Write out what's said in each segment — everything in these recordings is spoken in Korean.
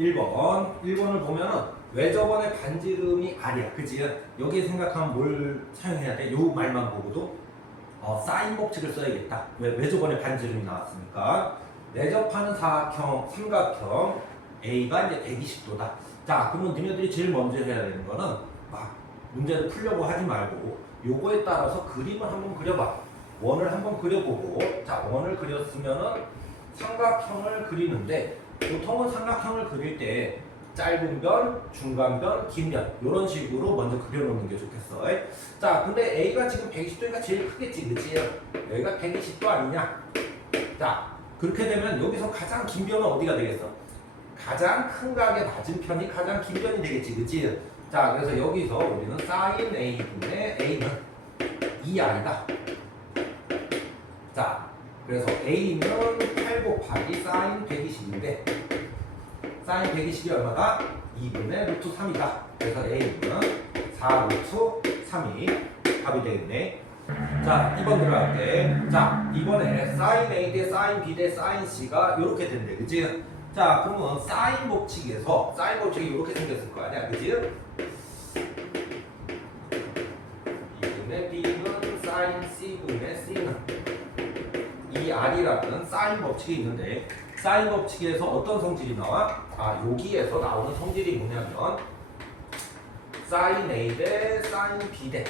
1번을 보면은 왜 저번에 반지름이 R이야. 그치? 여기 생각하면 뭘 사용해야 돼? 요 말만 보고도 사인 법칙을 써야겠다. 왜 저번에 반지름이 나왔으니까. 내접하는 삼각형 A가 이제 120도다. 자, 그러면 니네들이 제일 먼저 해야 되는 거는 막 문제를 풀려고 하지 말고 요거에 따라서 그림을 한번 그려봐. 원을 한번 그려보고, 자, 원을 그렸으면은 삼각형을 그리는데 보통은 삼각형을 그릴 때 짧은 변, 중간 변, 긴 변 이런 식으로 먼저 그려놓는 게 좋겠어. 자, 근데 A가 지금 120도니까 제일 크겠지, 그치? 여기가 120도 아니냐? 자, 그렇게 되면 여기서 가장 긴 변은 어디가 되겠어? 가장 큰 각의 낮은 편이 가장 긴 변이 되겠지, 그치? 자, 그래서 여기서 우리는 sin A분의 A는 2R이다. 자, 그래서 A는 8 곱하기 sin 120인데 sin 120이 얼마다? 2분의 루트 3이다. 그래서 A는 4 루트 3이 답이 되겠네. 자, 2번 들어갈게. 자, 이번에 sin A 대 sin B 대 sin C가 이렇게 된대, 그치? 자, 그러면 sin 법칙에서 sin 법칙이 이렇게 생겼을 거 아니야, 그치? 2분의 B는 sin C분의 C는 이 R이라는 sin 법칙이 있는데 sin 법칙에서 어떤 성질이 나와? 아, 여기에서 나오는 성질이 뭐냐면 sin A 대 sin B 대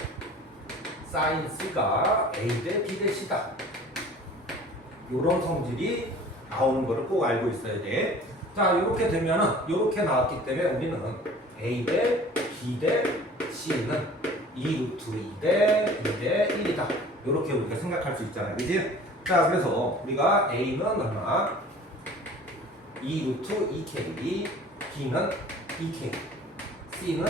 sin C가 A 대 B 대 C다. 이런 성질이 나오는 거를 꼭 알고 있어야 돼. 자, 이렇게 되면은 이렇게 나왔기 때문에 우리는 A 대 B 대 C는 2 루트 2 대 2 대 1이다. 이렇게 우리가 생각할 수 있잖아요, 그지? 자, 그래서 우리가 A는 얼마? 2 루트 2K, B는 2K, C는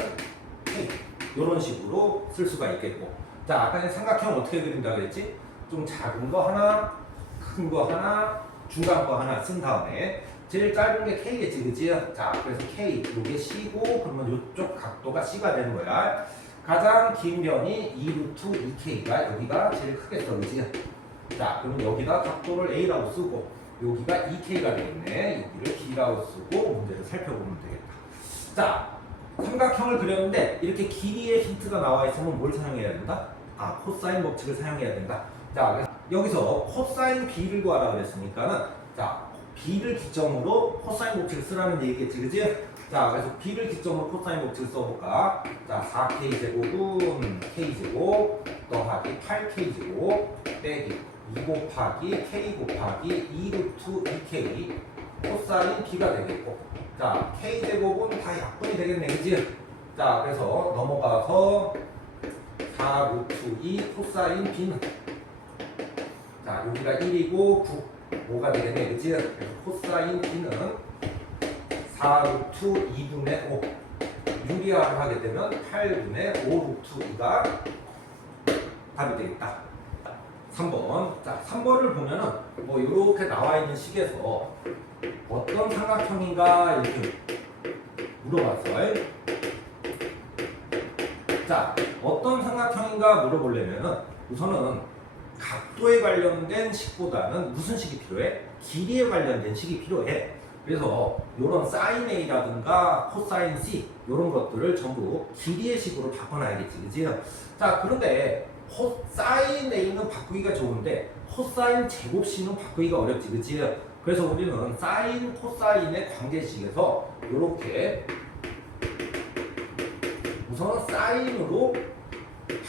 K. 이런 식으로 쓸 수가 있겠고. 자, 아까 삼각형 어떻게 그린다 그랬지? 좀 작은 거 하나, 큰 거 하나, 중간 거 하나 쓴 다음에 제일 짧은 게 K겠지, 그치? 자, 그래서 K, 요게 C고 그러면 이쪽 각도가 C가 되는 거야. 가장 긴 변이 2 루트 2K가 여기가 제일 크겠어, 그치? 자, 그럼 여기다 각도를 A라고 쓰고 여기가 2K가 되겠네. 여기를 B라고 쓰고 문제를 살펴보면 되겠다. 자, 삼각형을 그렸는데 이렇게 길이의 힌트가 나와 있으면 뭘 사용해야 된다? 아, 코사인 법칙을 사용해야 된다. 자, 여기서 코사인 B를 구하라 그랬으니까는 자, B를 기점으로 코사인 법칙을 쓰라는 얘기겠지, 그치? 자, 그래서 B를 기점으로 코사인 법칙을 써볼까? 자, 4K제곱은 K제곱 더하기 8K제곱 빼기 2 곱하기 K 곱하기 2 루트 2K 코사인 B가 되겠고, 자, K제곱은 다 약분이 되겠네, 그치? 자, 그래서 넘어가서 4 루트 2 코사인 B는 자, 여기가 1이고 9, 5가 되겠네, 그치? 그래서 코사인 B는 4 루트 2분의 5 유리화를 하게 되면 8분의 5 루트 2가 답이 되겠다. 3번. 자, 3번을 보면은 뭐 이렇게 나와 있는 식에서 어떤 삼각형인가 이렇게 물어봤어. 자, 어떤 삼각형인가 물어보려면은 우선은 각도에 관련된 식보다는 무슨 식이 필요해? 길이에 관련된 식이 필요해. 그래서 이런 sin A라든가 코사인 C 이런 것들을 전부 길이의 식으로 바꿔놔야겠지, 그치? 자, 그런데 sin A는 바꾸기가 좋은데 코사인 제곱 C는 바꾸기가 어렵지, 그치? 그래서 우리는 sin, 코사인의 관계식에서 이렇게 우선은 사인으로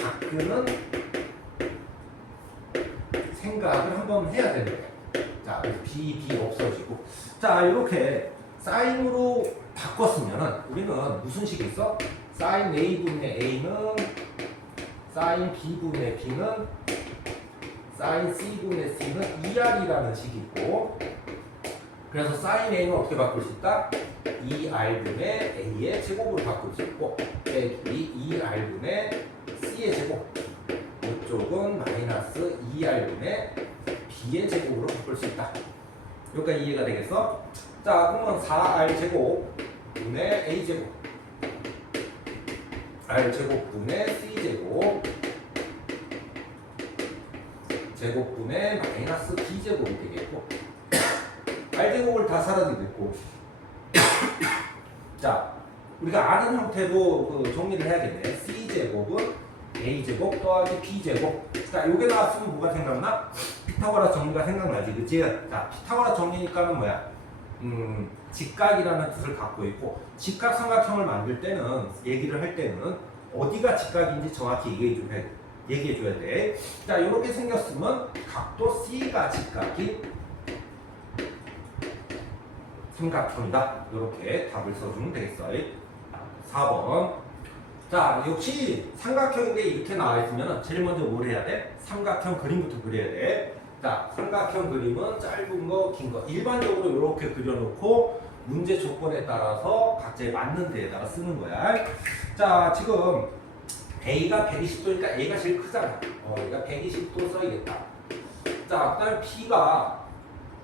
바꾸는 생각을 한번 해야 되는 거야. 자, B 없어지고. 자, 이렇게 사인으로 바꿨으면은 우리는 무슨 식이 있어? sin A분의 A는 sin B분의 B는 sin C분의 C는 2R이라는 식이 있고, 그래서 sin A는 어떻게 바꿀 수 있다? 2R분의 A의 제곱으로 바꿀 수 있고 빼기 2R분의 C의 제곱, 이쪽은 마이너스 2R분의 B의 제곱으로 바꿀 수 있다. 여기까지 이해가 되겠어? 자, 그러면 4R제곱 분의 A제곱 R제곱 분의 C제곱 제곱분의 마이너스 B제곱이 되겠고 R제곱을 다 사라지겠고 자, 우리가 아는 형태로 그 정리를 해야겠네. C제곱은 A제곱 더하기 B제곱. 자, 요게 나왔으면 뭐가 생각나? 피타고라스 정리가 생각나지, 그치? 자, 피타고라스 정리니까는 뭐야? 직각이라는 뜻을 갖고 있고, 직각 삼각형을 만들 때는, 얘기를 할 때는 어디가 직각인지 정확히 얘기해줘야 돼. 자, 이렇게 생겼으면 각도 C가 직각인 삼각형이다. 이렇게 답을 써주면 되겠어. 4번. 자, 역시 삼각형인데 이렇게 나와 있으면 제일 먼저 뭘 해야 돼? 삼각형 그림부터 그려야 돼. 자, 삼각형 그림은 짧은 거, 긴 거. 일반적으로 이렇게 그려놓고 문제 조건에 따라서 각자에 맞는 데에다가 쓰는 거야. 자, 지금 A가 120도니까 A가 제일 크잖아. 얘가 120도 써야겠다. 자, 그 다음에 B가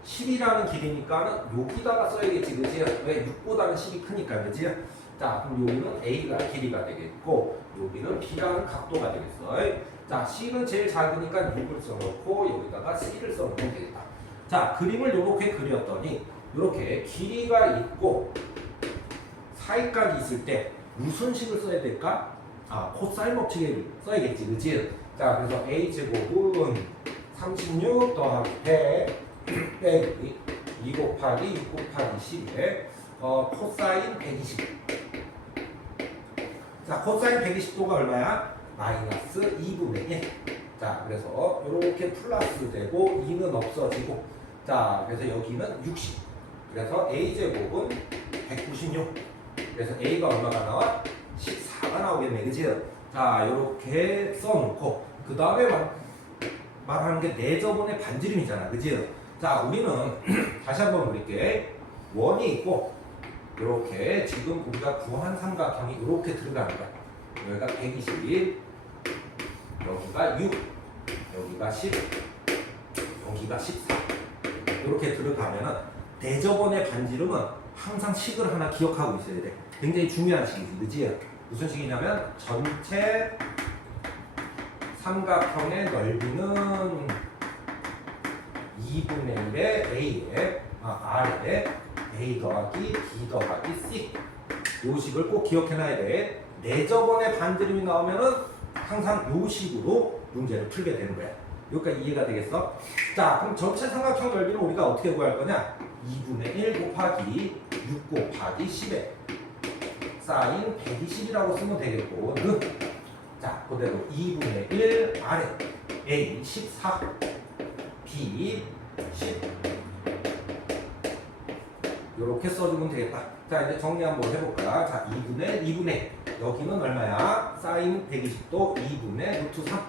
10이라는 길이니까는 여기다가 써야겠지, 그치? 왜? 6보다는 10이 크니까, 그치? 자, 그럼 여기는 A가 길이가 되겠고, 여기는 B라는 각도가 되겠어. 자, C는 제일 작으니까 6을 써놓고, 여기다가 C를 써놓으면 되겠다. 자, 그림을 이렇게 그렸더니, 이렇게 길이가 있고, 사이각이 있을 때 무슨 식을 써야 될까? 아, 코사인 법칙을 써야겠지, 그치? 자, 그래서 A제곱은 36 더하기 100 빼기 2 곱하기 6 곱하기 10에 코사인 120. 자, 코사인 120도가 얼마야? 마이너스 2분의 1. 자, 그래서 이렇게 플러스 되고 2는 없어지고, 자, 그래서 여기는 60. 그래서 A제곱은 196. 그래서 A가 얼마가 나와? 14가 나오겠네, 그치? 자, 이렇게 써놓고, 그 다음에 말하는 게 내저번의 반지름이잖아, 그치? 자, 우리는 다시 한번 그릴게. 원이 있고, 이렇게 지금 우리가 구한 삼각형이 이렇게 들어가는 거야. 여기가 120, 여기가 6, 여기가 10, 여기가 14. 이렇게 들어가면은 대저번의 반지름은 항상 식을 하나 기억하고 있어야 돼. 굉장히 중요한 식이지, 그치? 무슨 식이냐면 전체 삼각형의 넓이는 2분의 1의 A에 R에 A 더하기 B 더하기 C. 요 식을 꼭 기억해놔야 돼. 내저번의 반지름이 나오면은 항상 요 식으로 문제를 풀게 되는 거야. 여기까지 이해가 되겠어? 자, 그럼 전체 삼각형 넓이는 우리가 어떻게 구할 거냐? 2분의 1 곱하기 6 곱하기 10에 사인 120이라고 쓰면 되겠고, 자, 그대로 2분의 1 아래 A 14 B 10 이렇게 써주면 되겠다. 자, 이제 정리 한번 해볼까? 자, 2분의 여기는 얼마야? 사인 120도 2분의 루트 3.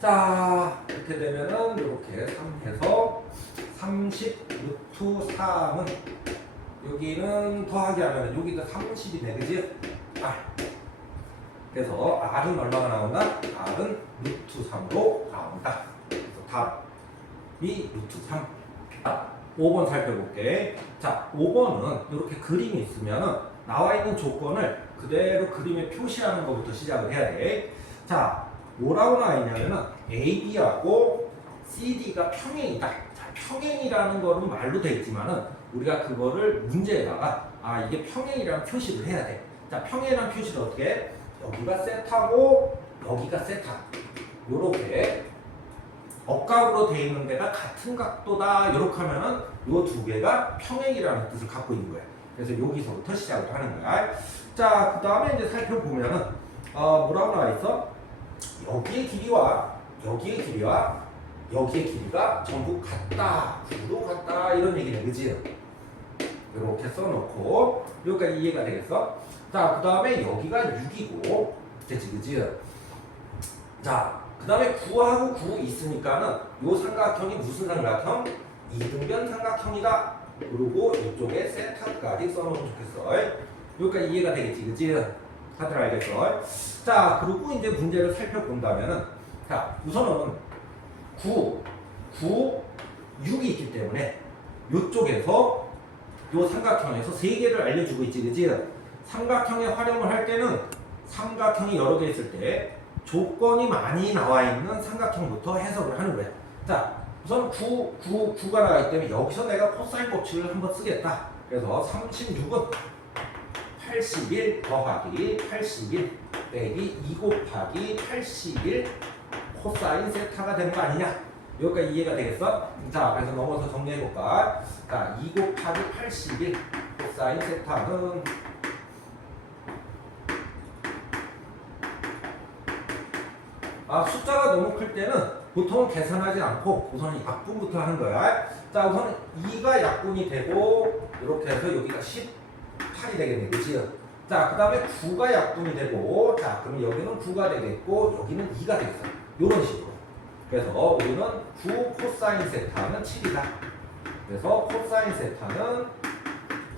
자, 이렇게 되면은 이렇게 3 해서 30 루트 3은 여기는 더하기 하면 여기도 30이네, 그지? R. 그래서 R은 얼마가 나온다? R은 루트 3으로 나온다. 그래서 답이 루트 3. 5번 살펴볼게. 자, 5번은 이렇게 그림이 있으면은 나와 있는 조건을 그대로 그림에 표시하는 것부터 시작을 해야 돼. 자, 뭐라고 나와 있냐면은 AB하고 CD가 평행이다. 자, 평행이라는 거는 말로 돼 있지만은 우리가 그거를 문제에다가 이게 평행이라는 표시를 해야 돼. 자, 평행이라는 표시를 어떻게 해? 여기가 세타고 여기가 세타. 요렇게 억각으로 되어 있는 데가 같은 각도다. 이렇게 하면은 요 두 개가 평행이라는 뜻을 갖고 있는 거야. 그래서 여기서부터 시작을 하는 거야. 자, 그 다음에 이제 살펴보면은 뭐라고 나와 있어? 여기의 길이와 여기의 길이와 여기의 길이가 전부 같다. 구도 같다. 이런 얘기네, 그지? 이렇게 써놓고 여기까지 이해가 되겠어? 자, 그 다음에 여기가 6이고, 됐지, 그지? 자, 그 다음에 9하고 9 있으니까는 요 삼각형이 무슨 삼각형? 이등변 삼각형이다. 그리고 이쪽에 세타까지 써놓으면 좋겠어. 여기까지 이해가 되겠지, 그지? 다들 알겠어? 자, 그리고 이제 문제를 살펴본다면은, 자, 우선은 9, 6이 있기 때문에 요쪽에서 요 삼각형에서 세 개를 알려주고 있지, 그지? 삼각형에 활용을 할 때는 삼각형이 여러 개 있을 때 조건이 많이 나와 있는 삼각형부터 해석을 하는 거야. 자, 우선 9가 나와 있기 때문에 여기서 내가 코사인 법칙을 한번 쓰겠다. 그래서 36은 81 더하기 81 빼기 2 곱하기 81 코사인 세타가 되는 거 아니냐? 여기까지 이해가 되겠어? 자, 그래서 넘어서 정리해볼까? 자, 2 곱하기 81 코사인 세타는 숫자가 너무 클 때는 보통은 계산하지 않고 우선 약분부터 하는 거야. 자, 우선 2가 약분이 되고 이렇게 해서 여기가 18이 되겠네, 그치? 자, 그 다음에 9가 약분이 되고, 자, 그럼 여기는 9가 되겠고 여기는 2가 되겠어. 이런 식으로. 그래서 우리는 9 코사인 세타는 7이다. 그래서 코사인 세타는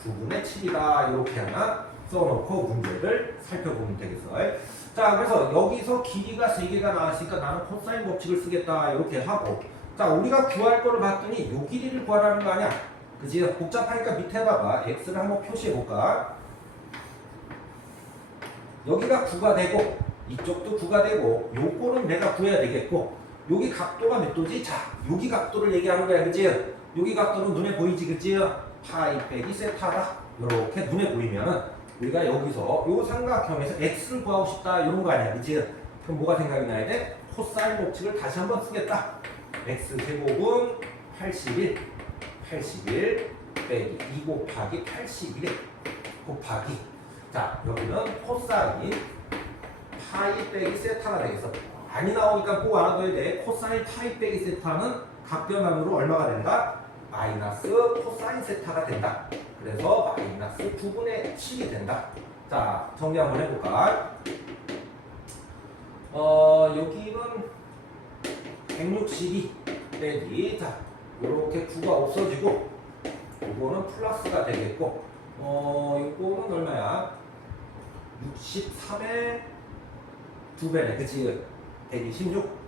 9분의 7이다. 이렇게 하나 써놓고 문제를 살펴보면 되겠어. 자, 그래서 여기서 길이가 3개가 나왔으니까 나는 코사인 법칙을 쓰겠다. 이렇게 하고, 자, 우리가 구할 거를 봤더니 요 길이를 구하라는 거 아니야? 그치? 복잡하니까 밑에다가 x를 한번 표시해볼까? 여기가 9가 되고 이쪽도 9가 되고 요거는 내가 구해야 되겠고, 여기 각도가 몇 도지? 자, 여기 각도를 얘기하는 거야, 그치? 여기 각도는 눈에 보이지, 그치? 파이 빼기 세타다. 이렇게 눈에 보이면은 우리가 여기서 요 삼각형에서 x를 구하고 싶다, 이런 거 아니야, 그치? 그럼 뭐가 생각이 나야 돼? 코사인 법칙을 다시 한번 쓰겠다. x 제곱은 81 빼기 2 곱하기 81 곱하기, 자, 여기는 코사인 파이 빼기 세타가 되겠어. 많이 나오니까 꼭 알아둬야 돼. 코사인 파이 빼기 세타는 각변환으로 얼마가 된다? 마이너스 코사인 세타가 된다. 그래서 마이너스 9분의 7이 된다. 자, 정리 한번 해볼까? 여기는 162 빼기, 자, 요렇게 9가 없어지고 요거는 플러스가 되겠고, 요거는 얼마야? 63의 2배네, 그치? 126.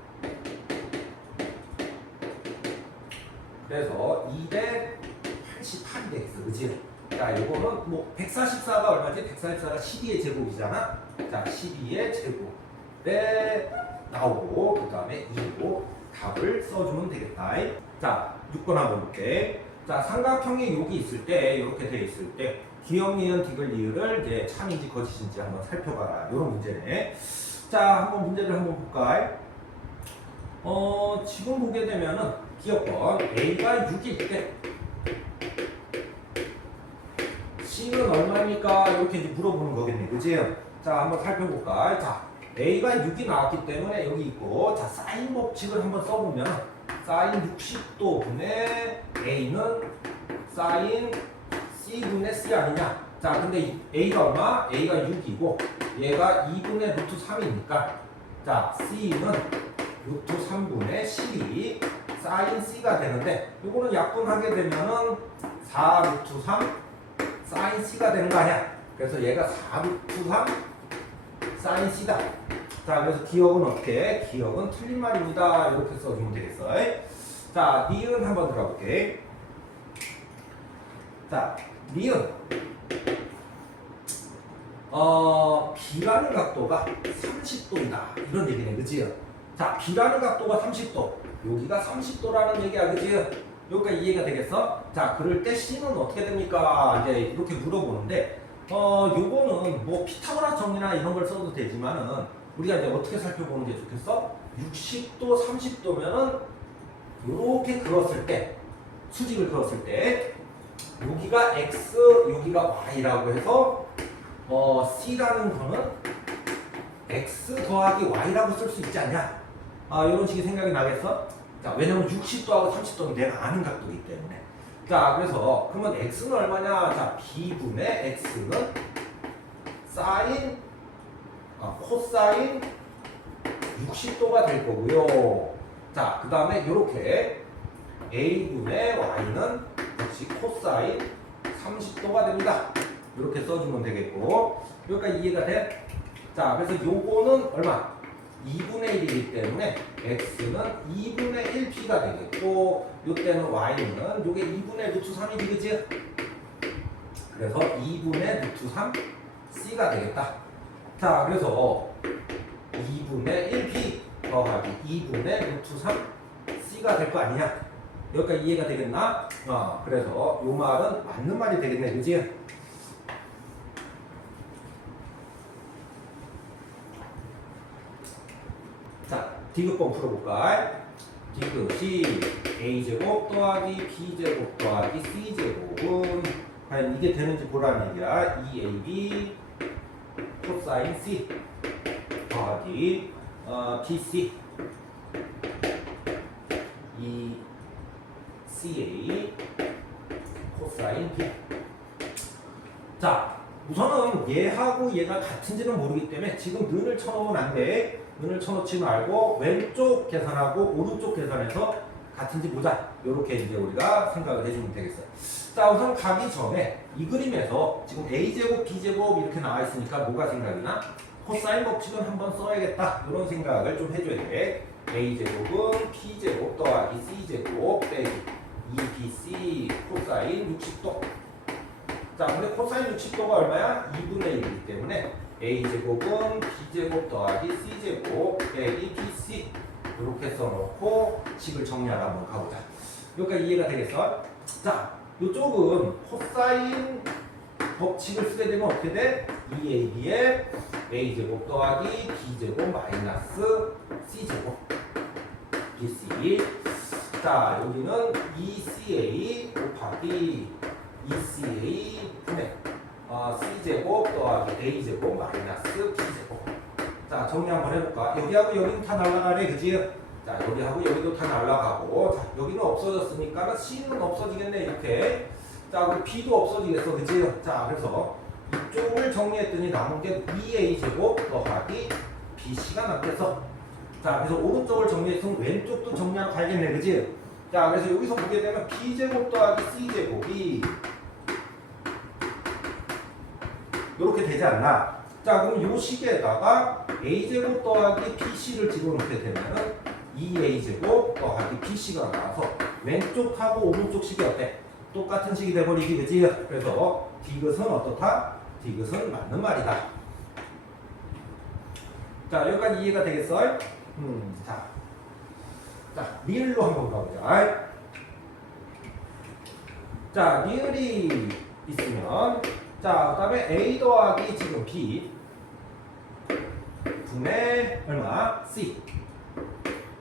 그래서 288이 되겠어, 그치? 자, 요거는 뭐 144가 얼마지? 144가 12의 제곱이잖아. 자, 12의 제곱에 나오고, 그 다음에 2로 답을 써주면 되겠다. 자, 6번 한번 볼게. 자, 삼각형이 여기 있을 때, 이렇게 돼 있을 때 기역, 니은, 디귿, 리을을 이제 참인지 거짓인지 한번 살펴봐라. 이런 문제네. 자, 한번 문제를 한번 볼까? 지금 보게 되면은 기억번 A가 6일 때 C는 얼마입니까? 이렇게 이제 물어보는 거겠네, 그치? 자, 한번 살펴볼까? 자, A가 6이 나왔기 때문에 여기 있고, 자, 사인 법칙을 한번 써보면 사인 60도 분의 A는 사인 C분의 C 아니냐? 자, 근데 A가 얼마? A가 6이고 얘가 2분의 루트 3이니까, 자, C는 루트 3분의 C 사인 C가 되는데, 요거는 약분하게 되면은 4 루트 3 사인 C가 되는 거 아니야? 그래서 얘가 4 루트 3 사인 C다. 자, 그래서 기억은 어떻게? 기억은 틀린 말입니다. 이렇게 써주면 되겠어. 자, 니은 한번 들어볼게. 자, 니은. B라는 각도가 30도이다. 이런 얘기네, 그치? 자, B라는 각도가 30도. 여기가 30도라는 얘기야, 그치? 여기까지 이해가 되겠어? 자, 그럴 때 C는 어떻게 됩니까? 이제 이렇게 물어보는데, 요거는 뭐 피타고라 정리나 이런 걸 써도 되지만은, 우리가 이제 어떻게 살펴보는 게 좋겠어? 60도, 30도면은, 요렇게 그었을 때, 수직을 그었을 때, 여기가 X, 여기가 Y라고 해서, C라는 거는 X 더하기 Y라고 쓸 수 있지 않냐? 이런 식의 생각이 나겠어? 자, 왜냐면 60도하고 30도는 내가 아는 각도이기 때문에. 자, 그래서 그러면 X는 얼마냐? 자, B분의 X는 코사인 60도가 될 거고요. 자, 그 다음에 이렇게 A분의 Y는 역시 코사인 30도가 됩니다. 이렇게 써주면 되겠고, 여기까지 이해가 돼? 자, 그래서 요거는 얼마? 2분의 1이기 때문에 x는 2분의 1p가 되겠고, 요때는 y는 요게 2분의 루트 3이지, 그치? 그래서 2분의 루트 3 c가 되겠다. 자, 그래서 2분의 1p 더하기 2분의 루트 3 c가 될 거 아니냐? 여기까지 이해가 되겠나? 그래서 요 말은 맞는 말이 되겠네, 그지? 자, 디귿번 풀어볼까? 디귿이 a제곱 더하기 b제곱 더하기 c제곱은 과연 이게 되는지 보라는 얘기야. 2ab 코사인 c 더하기 bc 2ca 코사인 b. 자, 우선은 얘하고 얘가 같은지는 모르기 때문에 지금 는을 쳐놓으면 안 돼. 눈을 쳐놓지 말고 왼쪽 계산하고 오른쪽 계산해서 같은지 보자. 이렇게 이제 우리가 생각을 해주면 되겠어요. 자, 우선 가기 전에 이 그림에서 지금 a제곱 b제곱 이렇게 나와 있으니까 뭐가 생각이 나? 코사인 법칙은 한번 써야겠다. 이런 생각을 좀 해줘야 돼. a제곱은 b제곱 더하기 c제곱 빼기 2bc 코사인 60도. 자, 근데 코사인 60도가 얼마야? 2분의 1이기 때문에 a제곱은 b제곱 더하기 c제곱 빼기 bc 이렇게 써놓고 식을 정리하러 한번 가보자. 여기까지 이해가 되겠어? 자, 이쪽은 코사인 법칙을 쓰게 되면 어떻게 돼? 2ab에 a제곱 더하기 b제곱 마이너스 c제곱 bc. 자, 여기는 2ca 곱하기 2ca 분의 c제곱 더하기 a제곱 마이너스 b제곱. 자, 정리 한번 해볼까? 여기하고 여기는 다 날아가네, 그지? 자, 여기하고 여기도 다 날아가고, 자, 여기는 없어졌으니까 c는 없어지겠네, 이렇게. 자, 그럼 b도 없어지겠어, 그지? 자, 그래서 이쪽을 정리했더니 남은 게 2a제곱 더하기 bc가 남겠어. 자, 그래서 오른쪽을 정리했으면 왼쪽도 정리하고 가야겠네, 그지? 자, 그래서 여기서 보게 되면 b제곱 더하기 c제곱이 이렇게 되지 않나? 자, 그럼 요 식에다가 a제곱 더하기 bc를 집어넣게 되면은 2a제곱 더하기 bc가 나와서 왼쪽하고 오른쪽 식이 어때? 똑같은 식이 돼버리지, 그지? 그래서 디귿은 어떻다? 디귿은 맞는 말이다. 자, 여기까지 이해가 되겠어? 자, 리을로 한번 가보자. 자, 리을이 있으면 자, 그 다음에 a 더하기 지금 b 분의 얼마? c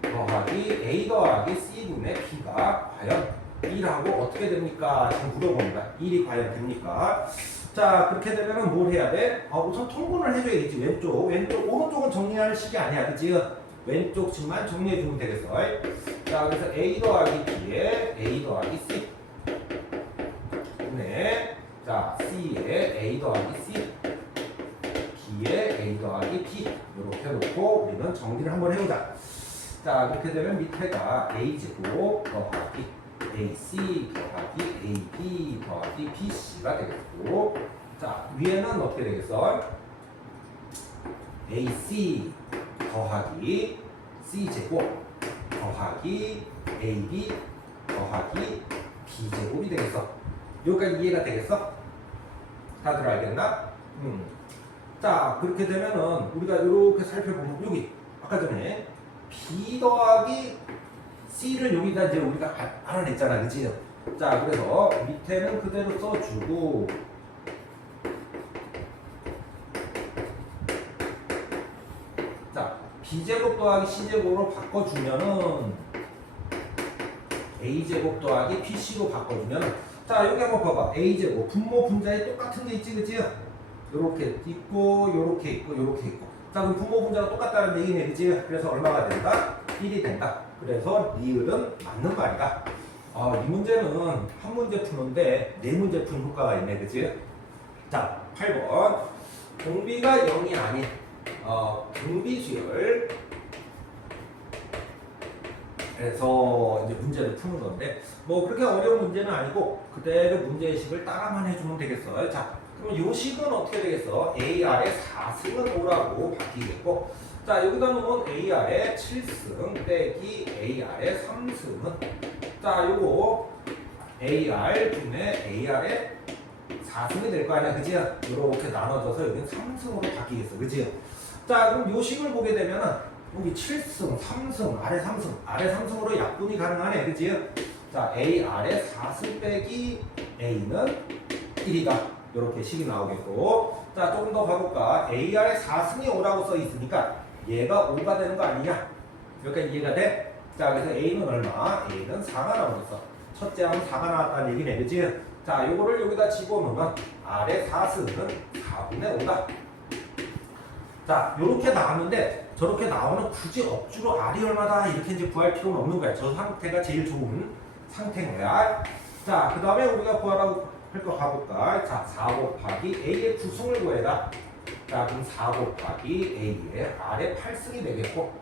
더하기 a 더하기 c 분의 b가 과연 1하고 어떻게 됩니까? 지금 물어봅니다. 1이 과연 됩니까? 자, 그렇게 되면 뭘 해야 돼? 우선 통분을 해줘야지. 왼쪽, 오른쪽은 정리할 식이 아니야, 그치? 왼쪽 식만 정리해주면 되겠어. 자, 그래서 a 더하기 b에 a 더하기 c 분의 자, c에 a 더하기 c, b에 a 더하기 b 이렇게 놓고 우리는 정리를 한번 해보자. 자, 그렇게 되면 밑에가 a제곱 더하기 ac 더하기 ab 더하기 bc가 되겠고, 자, 위에는 어떻게 되겠어? ac 더하기 c제곱 더하기 ab 더하기 b제곱이 되겠어. 여기까지 이해가 되겠어? 다들 알겠나? 자, 그렇게 되면은 우리가 이렇게 살펴보면 여기 아까 전에 b 더하기 c를 여기다 이제 우리가 알아냈잖아, 그치? 자, 그래서 밑에는 그대로 써주고, 자, b제곱 더하기 c제곱으로 바꿔주면은 a제곱 더하기 bc로 바꿔주면, 자, 여기 한번 봐봐. a제곱 분모 분자에 똑같은 게 있지, 그치? 요렇게 있고 요렇게 있고 요렇게 있고. 자, 그럼 분모 분자가 똑같다는 얘기네, 그치? 그래서 얼마가 된다? 1이 된다. 그래서 리을은 맞는 말이다. 이 문제는 한 문제 푸는데 네 문제 푸는 효과가 있네, 그치? 자, 8번 공비가 0이 아닌 등비수열 그래서 이제 문제를 푸는 건데, 뭐 그렇게 어려운 문제는 아니고 그대로 문제의식을 따라만 해주면 되겠어. 자, 그럼 요 식은 어떻게 되겠어? AR의 4승은 5라고 바뀌겠고, 자, 여기다 놓으면 AR의 7승 빼기 AR의 3승은, 자, 요거 AR 분의 AR의 4승이 될 거 아니야, 그지? 이렇게 나눠져서 여기는 3승으로 바뀌겠어, 그지? 자, 그럼 요 식을 보게 되면은 여기 7승, 3승, 아래 3승, 아래 3승으로 약분이 가능하네, 그치? 자, AR의 4승 빼기 A는 1이다. 이렇게 식이 나오겠고. 자, 조금 더 가볼까? AR의 4승이 5라고 써 있으니까 얘가 5가 되는 거 아니냐? 여기까지 이해가 돼? 자, 그래서 A는 얼마? A는 4가 나오겠어. 첫째 항은 4가 나왔다는 얘기네, 그치? 자, 요거를 여기다 집어넣으면 R의 4승은 4분의 5다. 자, 요렇게 나왔는데 저렇게 나오는 굳이 억지로 R이 얼마다 이렇게 이제 구할 필요는 없는 거야. 저 상태가 제일 좋은 상태인 거야. 자, 그 다음에 우리가 구하라고 할 거 가볼까? 자, 4 곱하기 A의 9승을 구해라. 자, 그럼 4 곱하기 A의 R의 8승이 되겠고,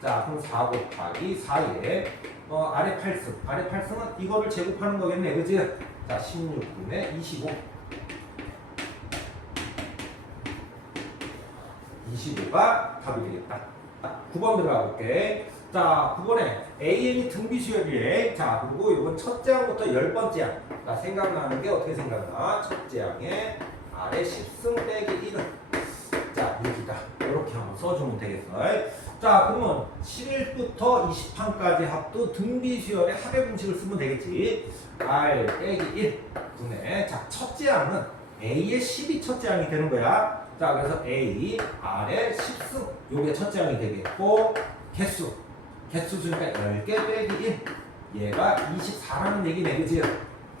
자, 그럼 4 곱하기 4의 R의 8승. R의 8승은 이거를 제곱하는 거겠네, 그지? 자, 16분의 25. 25가 답이 되겠다. 9번 들어가 볼게. 자, 9번에 AN이 등비수열이래. 자, 그리고 이건 첫째 항부터 10번째 항. 자, 생각나는 게 어떻게 생각나? 첫째 항에 R의 10승 빼기 1은 자, 6이다. 이렇게 한번 써주면 되겠어. 자, 그러면 11부터 20항까지 합도 등비수열의 합의 공식을 쓰면 되겠지. R 빼기 1 분의, 자, 첫째 항은 A의 10이 첫째 항이 되는 거야. 자, 그래서 A, R의 10승, 요게 첫째 항이 되겠고, 개수 수니까 10개 빼기 1, 얘가 24라는 얘기네, 그지?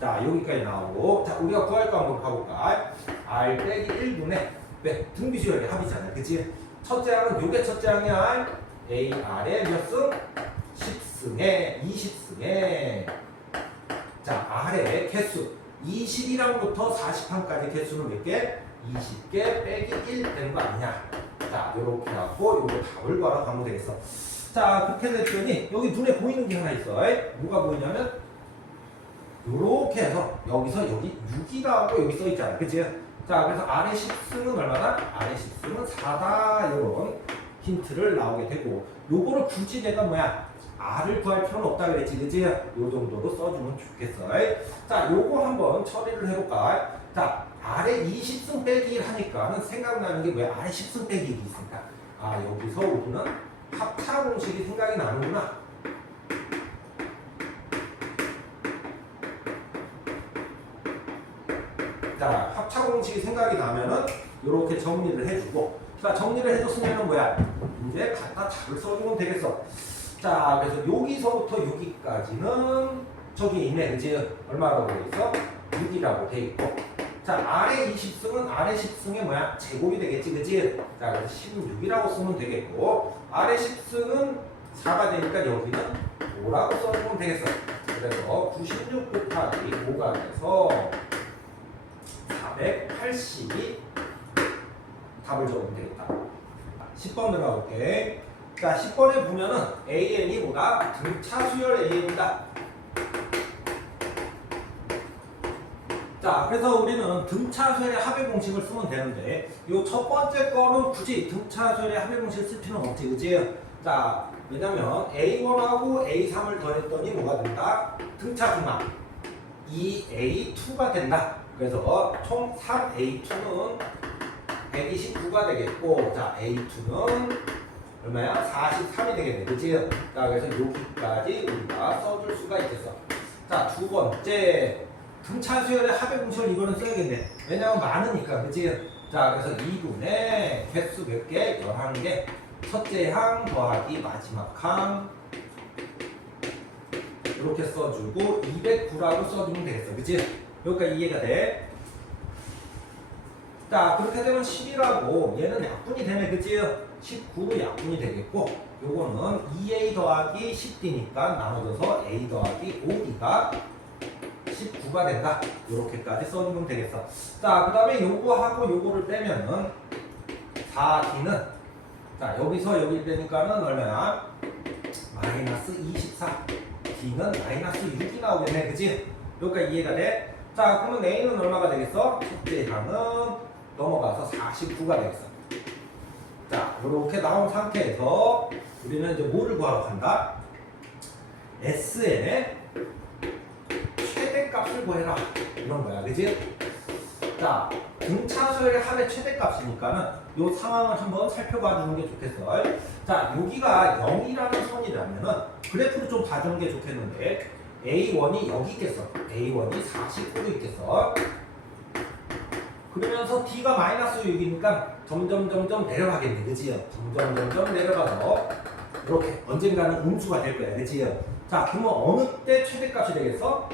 자, 여기까지 나오고, 자, 우리가 구할 거 한번 가볼까? R 빼기 1분의, 왜? 등비수열의 합이잖아, 그지? 첫째 항은 요게 첫째 항이야. A, R의 몇 승? 10승에, 20승에. 자, R의 개수, 20이랑부터 40항까지 개수는 몇 개? 20개 빼기 1 되는 거 아니냐? 자, 요렇게 하고 요거 답을 구하러 가면 되겠어. 자, 그렇게 됐더니 여기 눈에 보이는 게 하나 있어. 뭐가 보이냐면 요렇게 해서 여기서 여기 6이라고 여기 써 있잖아, 그치? 자, 그래서 R의 10승은 얼마나? R의 10승은 4다. 요런 힌트를 나오게 되고, 요거를 굳이 내가 뭐야? R을 구할 필요는 없다 그랬지, 그치? 요 정도로 써주면 좋겠어. 자, 요거 한번 처리를 해볼까? 자, R의 20승 빼기 1 하니까는 생각나는 게 뭐야? R의 10승 빼기 1이 있으니까. 아, 여기서 우리는 합차 공식이 생각이 나는구나. 자, 합차 공식이 생각이 나면은 이렇게 정리를 해주고, 자, 정리를 해줬으면은 뭐야? 이제 갖다 답을 써주면 되겠어. 자, 그래서 여기서부터 여기까지는 저기 있네, 그치? 얼마라고 돼 있어? 6이라고 돼 있고. 자, R의 20승은 R의 10승의 뭐야? 제곱이 되겠지, 그치? 자, 그래서 16이라고 쓰면 되겠고, R의 10승은 4가 되니까 여기는 5라고 써주면 되겠어. 그래서 96 곱하기 5가 돼서 480이 답을 적으면 되겠다. 10번 들어가볼게. 자, 10번에 보면은 AN이 뭐다? 등차 수열 AN이다. 자, 그래서 우리는 등차 수열의 합의 공식을 쓰면 되는데, 요 첫 번째 거는 굳이 등차 수열의 합의 공식을 쓸 필요는 없지, 그치? 자, 왜냐면 A1하고 A3을 더했더니 뭐가 된다? 등차 분함 2A2가 된다. 그래서 총 3A2는 129가 되겠고, 자, A2는 얼마야? 43이 되겠네, 그치? 자, 그래서 여기까지 우리가 써줄 수가 있겠어. 자, 두 번째, 등차 수열의 합의 공식을 이거는 써야겠네. 왜냐면 많으니까, 그치? 자, 그래서 2분의 개수 몇 개? 11개. 첫째 항 더하기 마지막 항. 이렇게 써주고 209라고 써주면 되겠어, 그치? 여기까지 이해가 돼? 자, 그렇게 되면 10이라고 얘는 약분이 되네, 그치? 19로 약분이 되겠고, 요거는 2a 더하기 10d니까 나눠져서 a 더하기 5d가 19가 된다. 요렇게까지 써주면 되겠어. 자, 그 다음에 요거하고 요거를 빼면은 4d는, 자, 여기서 여기 빼니까는 얼마야? 마이너스 24. d는 마이너스 6이 나오겠네, 그치? 여기까지 이해가 돼? 자, 그러면 a는 얼마가 되겠어? 첫째 항은 넘어가서 49가 되겠어. 자, 이렇게 나온 상태에서 우리는 이제 뭐를 구하러 간다? SN의 최대값을 구해라. 이런 거야, 그치? 자, 등차 수열의 합의 최대값이니까는 이 상황을 한번 살펴봐 주는 게 좋겠어. 자, 여기가 0이라는 선이라면은 그래프를 좀 봐주는 게 좋겠는데, A1이 여기 있겠어. A1이 49도 있겠어. 그러면서 D가 마이너스 6이니까 점점 내려가겠네. 그지요? 점점 내려가서 이렇게 언젠가는 음수가 될 거야. 그지요? 자, 그러면 어느 때 최대값이 되겠어?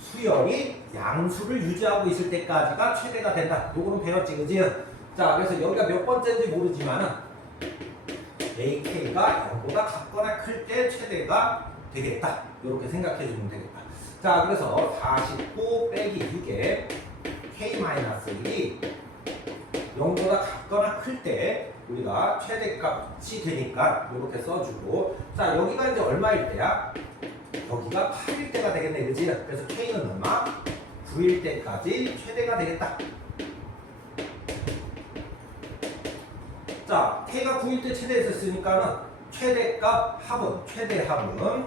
수열이 양수를 유지하고 있을 때까지가 최대가 된다. 요거는 배웠지. 그지요? 자, 그래서 여기가 몇 번째인지 모르지만은 AK가 0보다 같거나 클 때 최대가 되겠다. 이렇게 생각해 주면 되겠다. 자, 그래서 49 빼기 6에 K-1이 0보다 같거나 클 때 우리가 최대값이 되니까 이렇게 써주고, 자, 여기가 이제 얼마일 때야? 여기가 8일 때가 되겠네. 그지? 그래서 K는 얼마? 9일 때까지 최대가 되겠다. 자, K가 9일 때 최대했었으니까는 최대값 합은, 최대 합은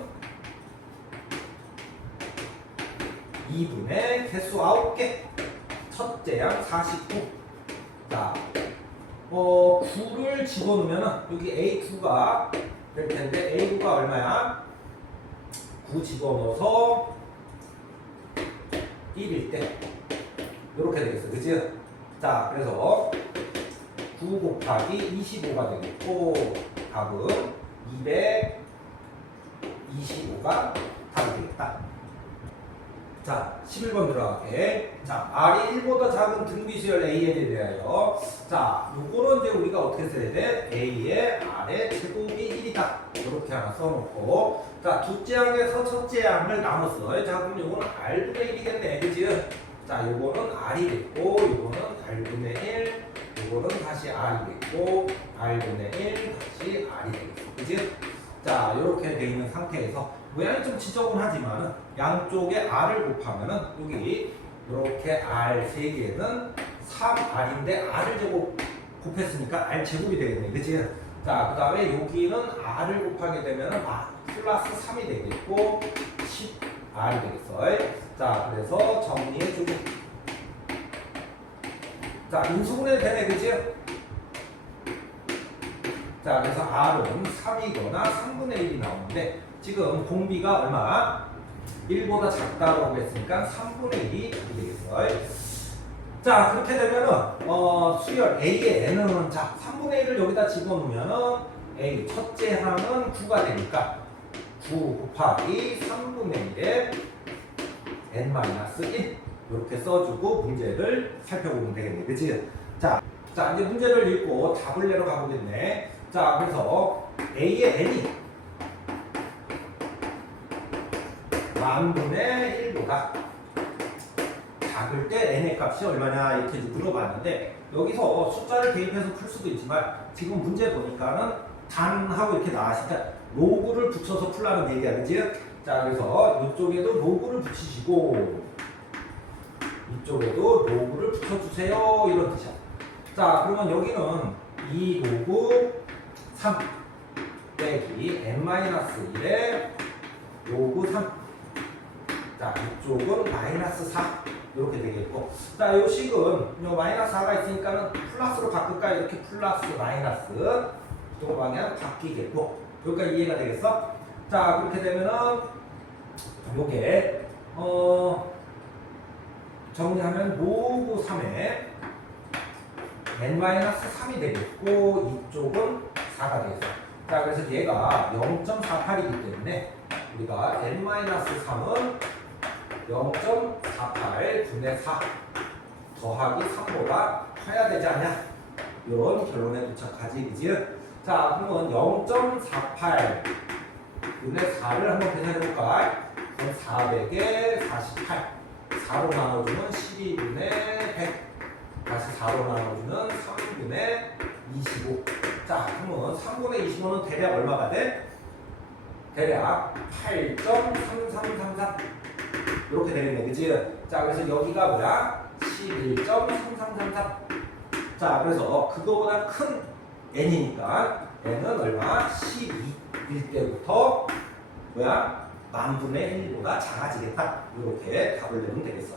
2분의 개수 9개. 첫째 양 49. 자, 9를 집어넣으면은 여기 A9가 될 텐데, A9가 얼마야? 9 집어넣어서 1일 때. 이렇게 되겠어. 그치? 자, 그래서 9 곱하기 25가 되겠고, 답은 225가 답이 되겠다. 자, 11번 들어갈게. 자, R이 1보다 작은 등비수열 AN에 대하여, 자, 요거는 이제 우리가 어떻게 써야 돼? A의 R의 제곱이 1이다. 이렇게 하나 써놓고, 자, 둘째 항에서 첫째 항을 나눴어요. 자, 그럼 요거는 R분의 1이겠네. 그치? 자, 요거는 R이 됐고, 요거는 R분의 1, 요거는 다시 R이 됐고, R분의 1, 다시 R이 되겠어. 그치? 자, 이렇게 되어 있는 상태에서 모양이 좀 지저분하지만은 양쪽에 R을 곱하면은 여기 이렇게 R 3개는 3R인데 R을 제곱 곱했으니까 R 제곱이 되겠네. 그치? 자, 그 다음에 여기는 R을 곱하게 되면은 플러스 3이 되겠고 10R이 되겠어. 자, 그래서 정리해주고. 자, 인수분해 되네. 그치? 자, 그래서 R은 3이거나 3분의 1이 나오는데 지금 공비가 얼마? 1보다 작다고 했으니까 3분의 1이 되겠어. 자, 그렇게 되면은 수열 A의 N은, 자, 3분의 1을 여기다 집어넣으면은 A 첫째 항은 9가 되니까 9 곱하기 3분의 1에 N-1 이렇게 써주고 문제를 살펴보면 되겠네. 그치? 자, 이제 문제를 읽고 답을 내러 가보겠네. 자, 그래서 A의 N이 만분의 1보다 작을 때 N의 값이 얼마냐 이렇게 물어봤는데, 여기서 숫자를 대입해서 풀 수도 있지만 지금 문제 보니까는 단하고 이렇게 나왔으니까 로그를 붙여서 풀라는 얘기야. 그치? 자, 그래서 이쪽에도 로그를 붙이시고 이쪽에도 로그를 붙여주세요. 이런 뜻이야. 자, 그러면 여기는 2 로그 3 빼기 n-1에 로그 3. 자, 이쪽은 마이너스 4 이렇게 되겠고, 자, 요 식은 요 마이너스 4가 있으니까는 플러스로 바꿀까? 이렇게 플러스 마이너스 또 방향 바뀌겠고, 여기까지 이해가 되겠어? 자, 그렇게 되면은 요게 정리하면 로그 3에 n-3이 되겠고, 이쪽은 4가 되겠어. 자, 그래서 얘가 0.48이기 때문에 우리가 n-3은 0.48 분의 4 더하기 3보다 커야 되지 않냐? 이런 결론에 도착하지. 그지? 자, 그러면 0.48 분의 4를 한번 계산해볼까? 그럼 400에 48 4로 나눠주면 12분의 100 다시 4로 나눠주면 3분의 25. 자, 그러면 3분의 25는 대략 얼마가 돼? 대략 8.3333 이렇게 되겠네. 그치? 자, 그래서 여기가 뭐야? 11.3333. 자, 그래서 그거보다 큰 n이니까 n은 얼마? 12일 때부터 뭐야? 만분의 1보다 작아지겠다. 이렇게 답을 내면 되겠어.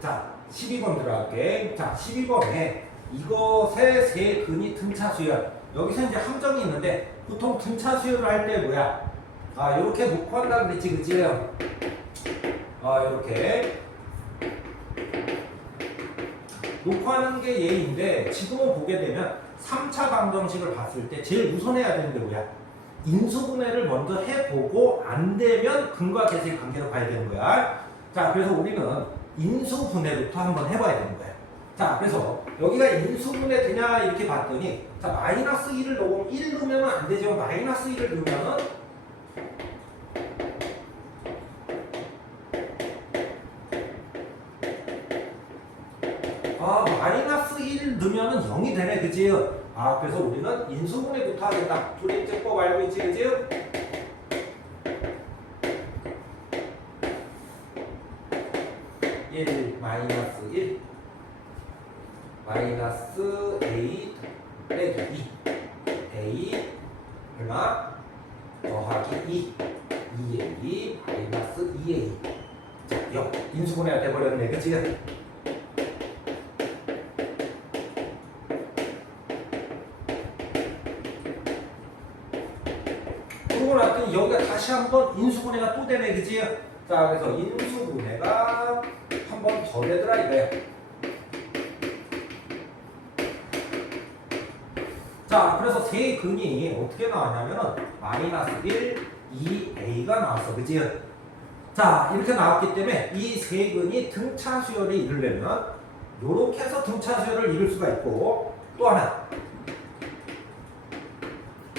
자, 12번 들어갈게. 자, 12번에 이것의 세 근이 등차 수열. 여기서 이제 함정이 있는데 보통 등차 수열을 할 때 뭐야? 요렇게 놓고 한다 그랬지, 그치? 요렇게 놓고 하는 게 예인데, 지금은 보게 되면 3차 방정식을 봤을 때 제일 우선해야 되는 게 뭐야? 인수분해를 먼저 해보고 안 되면 근과 계수의 관계로 가야 되는 거야. 자, 그래서 우리는 인수분해부터 한번 해봐야 되는 거야. 자, 그래서 여기가 인수분해 되냐 이렇게 봤더니, 자, 마이너스 1을 넣으면 1 넣으면 안 되죠. 마이너스 1을 넣으면은 마이너스 1 넣으면은 0이 되네, 그지? 그래서 우리는 인수분해부터 하겠다. 조립제법 알고 있지, 그지? 1 마이너스 1 마이너스 A 빼기 2 A 얼마? 더하기 2A 마이너스 2A. 자, 0 인수분해가 돼버렸네, 그치? 그러고 났더니 여기가 다시 한번 인수분해가 또 되네, 그치? 자, 그래서 인수분해가 한 번 더 되더라 이거야. 자, 그래서 세근이 어떻게 나왔냐면은 마이너스 1, 2a가 나왔어, 그치? 자, 이렇게 나왔기 때문에 이 세근이 등차수열을 이루려면 요렇게 해서 등차수열을 이룰 수가 있고, 또 하나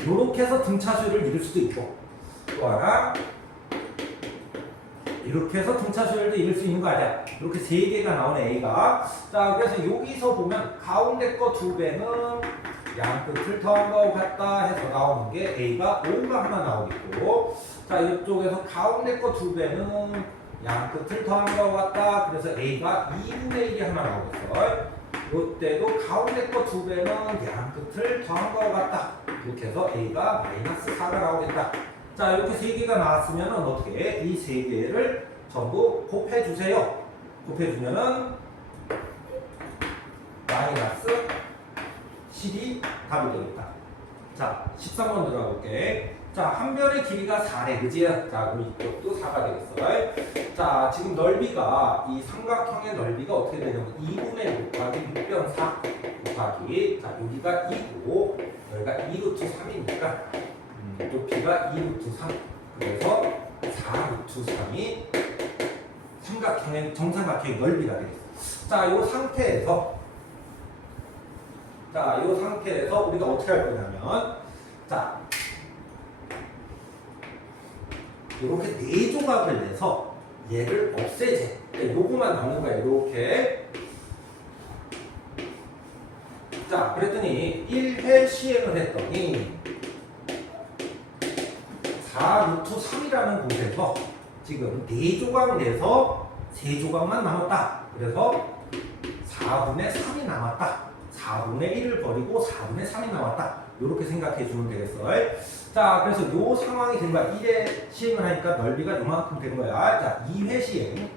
요렇게 해서 등차수열을 이룰 수도 있고, 또 하나 이렇게 해서 등차수열도 이룰 수 있는 거 아니야? 이렇게 세 개가 나오네, A가. 자, 그래서 여기서 보면 가운데 거 2배는 양 끝을 더한 거하고 같다 해서 나오는 게 A가 5가 하나 나오겠고, 자, 이쪽에서 가운데 거 2배는 양 끝을 더한 거하고 같다. 그래서 A가 2분의 1이 하나 나오겠어. 이때도 가운데 거 2배는 양 끝을 더한 거하고 같다. 이렇게 해서 A가 마이너스 4가 나오겠다. 자, 이렇게 세 개가 나왔으면 어떻게? 이 세 개를 전부 곱해주세요. 곱해주면은 마이너스 10이 답이 되겠다. 자, 13번 들어가 볼게. 자, 한 변의 길이가 4래, 그지? 자, 그럼 이쪽도 4가 되겠어. 자, 지금 넓이가, 이 삼각형의 넓이가 어떻게 되냐면 2분의 6 곱하기 6변 4 곱하기, 자, 여기가 2고, 여기가 2루트 3이니까, 높이가 2루트 3. 그래서 4루트 3이 삼각형의, 정삼각형의 넓이가 되겠어. 자, 이 상태에서, 우리가 어떻게 할 거냐면, 자, 이렇게 네 조각을 내서 얘를 없애지. 요거만 남는 거야, 이렇게. 자, 그랬더니 1회 시행을 했더니 4루트 3이라는 곳에서 지금 네 조각 내서 세 조각만 남았다. 그래서 4분의 3이 남았다. 4분의 1을 버리고 4분의 3이 남았다. 이렇게 생각해 주면 되겠어. 자, 그래서 요 상황이 된 거야. 1회 시행을 하니까 넓이가 요만큼 된 거야. 자, 2회 시행.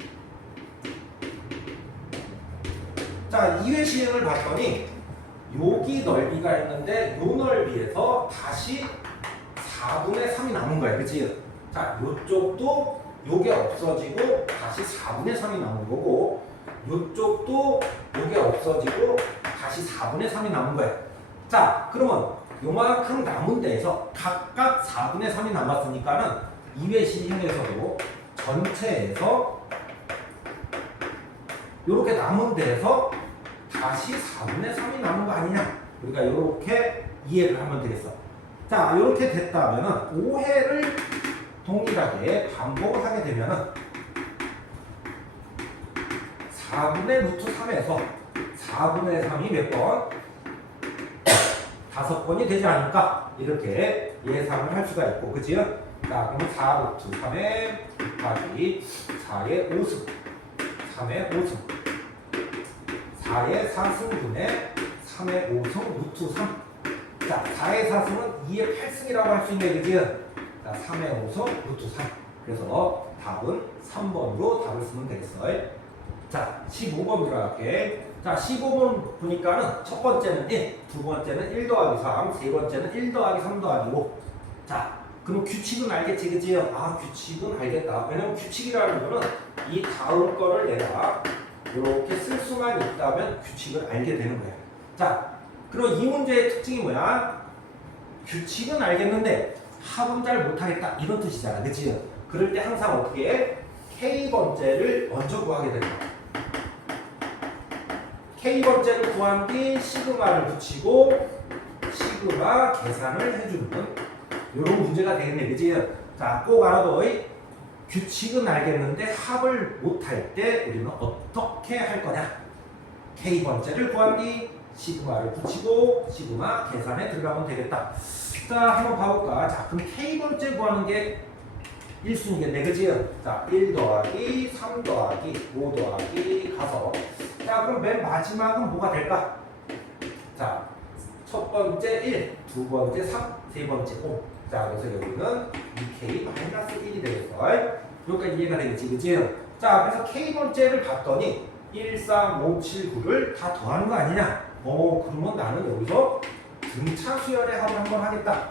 자, 2회 시행을 봤더니 여기 넓이가 있는데 요 넓이에서 다시 4분의 3이 남은 거야. 그치? 자, 요쪽도 요게 없어지고 다시 4분의 3이 남은 거고, 요쪽도 요게 없어지고 다시 4분의 3이 남은 거야. 자, 그러면 요만큼 남은 데에서 각각 4분의 3이 남았으니까는 2회 시행에서도 전체에서 요렇게 남은 데에서 다시 4분의 3이 남은 거 아니냐? 우리가 요렇게 이해를 하면 되겠어. 자, 이렇게 됐다면은 5회를 동일하게 반복을 하게 되면은 4분의 루트 3에서 4분의 3이 몇 번? 5번이 되지 않을까? 이렇게 예상을 할 수가 있고, 그치? 자, 그럼 4 루트 3에 곱하기 4의 5승, 3의 5승, 4의 4승분의 3의 5승 루트 3. 자, 4의 4승은 2의 8승이라고 할 수 있네, 그지? 자, 3의 5승 루트 3. 그래서 답은 3번으로 답을 쓰면 되겠어. 자, 15번 들어갈게. 자, 15번 보니까는 첫 번째는 1, 두 번째는 1 더하기 3, 세 번째는 1 더하기 3 더하기 5. 자, 그럼 규칙은 알겠지, 그치? 아, 규칙은 알겠다. 왜냐면 규칙이라는 거는 이 다음 거를 내가 이렇게 쓸 수만 있다면 규칙을 알게 되는 거야. 자, 그럼 이 문제의 특징이 뭐야? 규칙은 알겠는데 합은 잘 못하겠다 이런 뜻이잖아, 그치? 그럴 때 항상 어떻게 해? K번째를 먼저 구하게 되는 거야. K번째를 구한 뒤 시그마를 붙이고 시그마 계산을 해주는 이런 문제가 되겠네, 그치? 자, 꼭 알아둬. 규칙은 알겠는데 합을 못할 때 우리는 어떻게 할 거냐? K번째를 구한 뒤 시그마를 붙이고 시그마 계산에 들어가면 되겠다. 자, 한번 봐볼까? 자, 그럼 K번째 구하는 게 1순위겠네, 그치? 자, 1 더하기 3 더하기 5 더하기 가서 자, 그럼 맨 마지막은 뭐가 될까? 자, 첫 번째 1, 두 번째 3, 세 번째 5. 자, 그래서 여기는 2K-1이 되겠어. 여기까지 이해가 되겠지, 그치? 자, 그래서 K번째를 봤더니 1, 3, 5, 7, 9를 다 더하는 거 아니냐? 그러면 나는 여기서 등차 수열의 합을 한번 하겠다.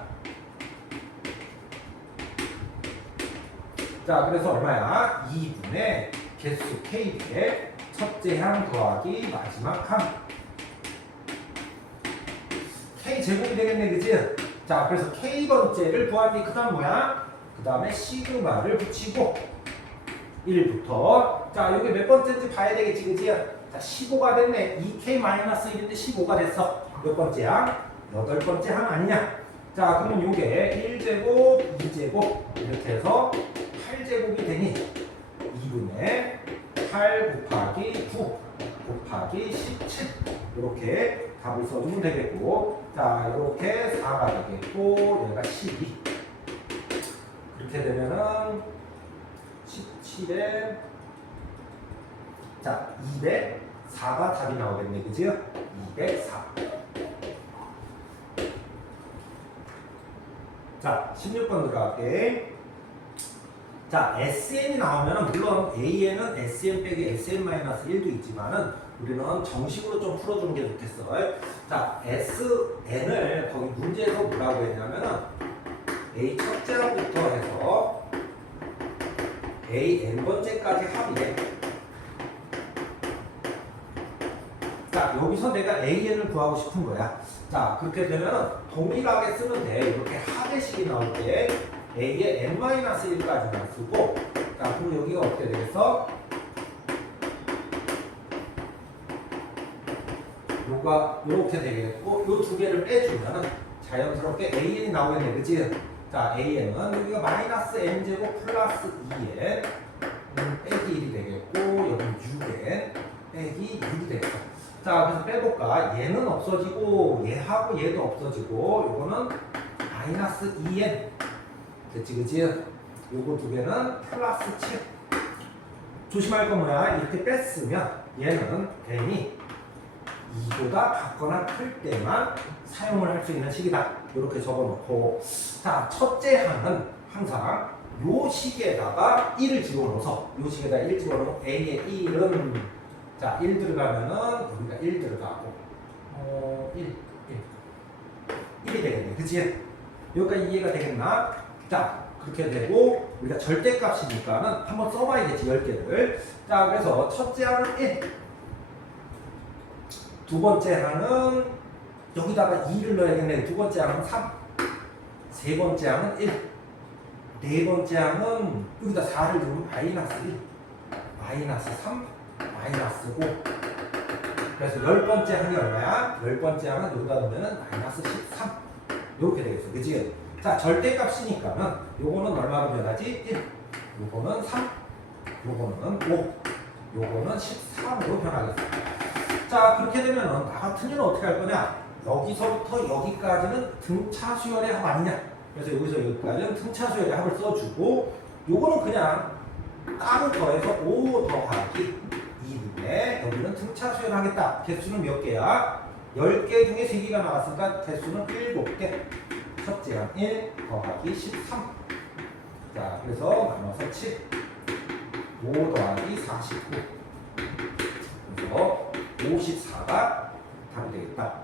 자, 그래서 얼마야? 2분의 개수 K의 첫째 항 더하기 마지막 항. K 제곱이 되겠네, 그치? 자, 그래서 K번째를 구하니 그 다음 뭐야? 그 다음에 시그마를 붙이고 1부터 자, 이게 몇 번째인지 봐야 되겠지, 그치? 자, 15가 됐네. 2K-1인데 15가 됐어. 몇 번째야? 8번째 항 아니냐? 자, 그러면 요게 1제곱, 2제곱 이렇게 해서 8제곱이 되니 2분의 8 곱하기 9 곱하기 17 이렇게 답을 써주면 되겠고, 자, 이렇게 4가 되겠고 얘가 12 그렇게 되면은 17에 자, 204가 답이 나오겠네, 그지요? 204. 자, 16번 들어갈게. 자, SN이 나오면은 물론 AN은 SN 빼기 SN-1도 있지만은 우리는 정식으로 좀 풀어주는 게 좋겠어. 자, SN을 거기 문제에서 뭐라고 했냐면은 A 첫째 항부터 해서 A n번째까지 합이래. 자, 여기서 내가 AN을 구하고 싶은 거야. 자, 그렇게 되면 동일하게 쓰는데 이렇게 합의식이 나올 때 A의 n-1까지만 쓰고, 자, 그럼 여기가 어떻게 되겠어? 요가 이렇게 되겠고, 요 두 개를 빼주면은 자연스럽게 AN이 나오겠네, 그치? 자, AN은 여기가 마이너스 n제곱 플러스 2n 빼기 1이 되겠고, 여기 6n 빼기 6이 되겠어. 자, 그래서 빼볼까? 얘는 없어지고 얘하고 얘도 없어지고 요거는 마이너스 2n 됐지, 그치? 요거 두 개는 플러스 7. 조심할 건 뭐야? 이렇게 뺐으면 얘는 n이 2보다 같거나 클 때만 사용을 할 수 있는 식이다. 이렇게 적어놓고, 자, 첫째 항은 항상 요 식에다가 1을 집어넣어서 요 식에다 1 집어넣으면 A의 1은 자, 1 들어가면은 여기가 1 들어가고 1이 되겠네, 그치? 여기까지 이해가 되겠나? 자, 그렇게 되고 우리가 절대값이니까는 한번 써봐야겠지, 10개를. 자, 그래서 첫째 항은 1, 두 번째 항은 여기다가 2를 넣어야겠네. 두 번째 항은 3, 세 번째 항은 1, 네 번째 항은 여기다 4를 주면 마이너스 1, 마이너스 3, 마이너스 5. 그래서 10번째 항이 얼마야? 10번째 항은 여기다 넣으면 마이너스 13 이렇게 되겠어, 그치? 자, 절대값이니까는 요거는 얼마로 변하지? 1, 요거는 3, 요거는 5, 요거는 13으로 변하겠어. 자, 그렇게 되면은 나 같은 경우는 어떻게 할 거냐? 여기서부터 여기까지는 등차 수열의 합 아니냐? 그래서 여기서 여기까지는 등차 수열의 합을 써주고, 요거는 그냥 따로 더해서 5 더하기 2분의 여기는 등차 수열하겠다. 개수는 몇 개야? 10개 중에 3개가 나왔으니까 개수는 7개. 첫째 항 1 더하기 13. 자, 그래서 나눠서 7. 5 더하기 49. 그래서 54가 답이 되겠다.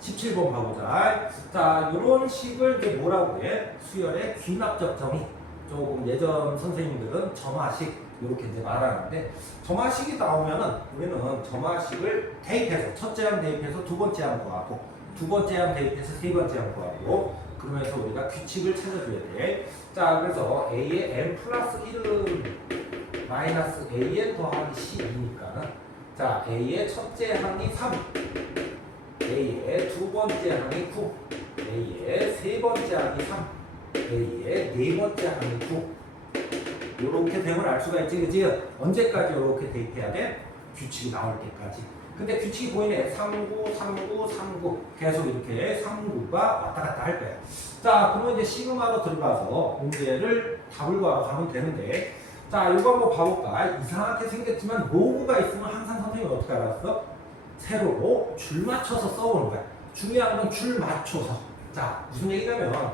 17번 봐보자. 자, 이런 식을 이제 뭐라고 해? 수열의 귀납적 정의. 조금 예전 선생님들은 점화식 이렇게 이제 말하는데 점화식이 나오면은 우리는 점화식을 대입해서 첫째 항 대입해서 두 번째 항 구하고 두 번째 항 대입해서 세 번째 항 구하고 그러면서 우리가 규칙을 찾아줘야 돼. 자, 그래서 a의 n 플러스 1은 마이너스 an 더하기 c2니까는 자, a의 첫째 항이 3, a의 두 번째 항이 9, a의 세 번째 항이 3, a의 네 번째 항이 9. 요렇게 됨을 알 수가 있지, 그지? 언제까지 요렇게 대입해야 돼? 규칙이 나올 때까지. 근데 규칙이 보이네. 39, 39, 39. 계속 이렇게 39가 왔다 갔다 할 거야. 자, 그러면 이제 시그마로 들어가서 문제를 답을 구하러 가면 되는데, 자, 요거 한번 봐볼까? 이상하게 생겼지만 로그가 있으면 항상 선생님이 어떻게 알았어? 세로로 줄 맞춰서 써보는 거야. 중요한 건 줄 맞춰서. 자, 무슨 얘기냐면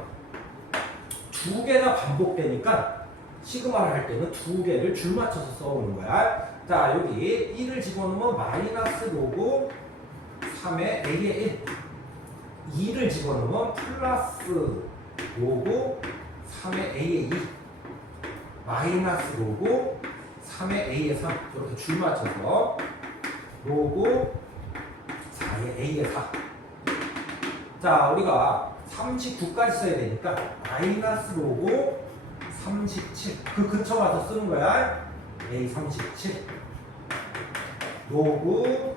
두 개가 반복되니까 시그마를 할 때는 두 개를 줄 맞춰서 써오는 거야. 자, 여기 1을 집어넣으면 마이너스 로그 3의 a의 1. 2를 집어넣으면 플러스 로그 3의 a의 2. 마이너스 로그 3의 a의 3. 이렇게 줄 맞춰서 로그 4의 a의 4. 자, 우리가 39까지 써야 되니까 마이너스 로그 37. 그 근처 가서 쓰는 거야. A 37. 로그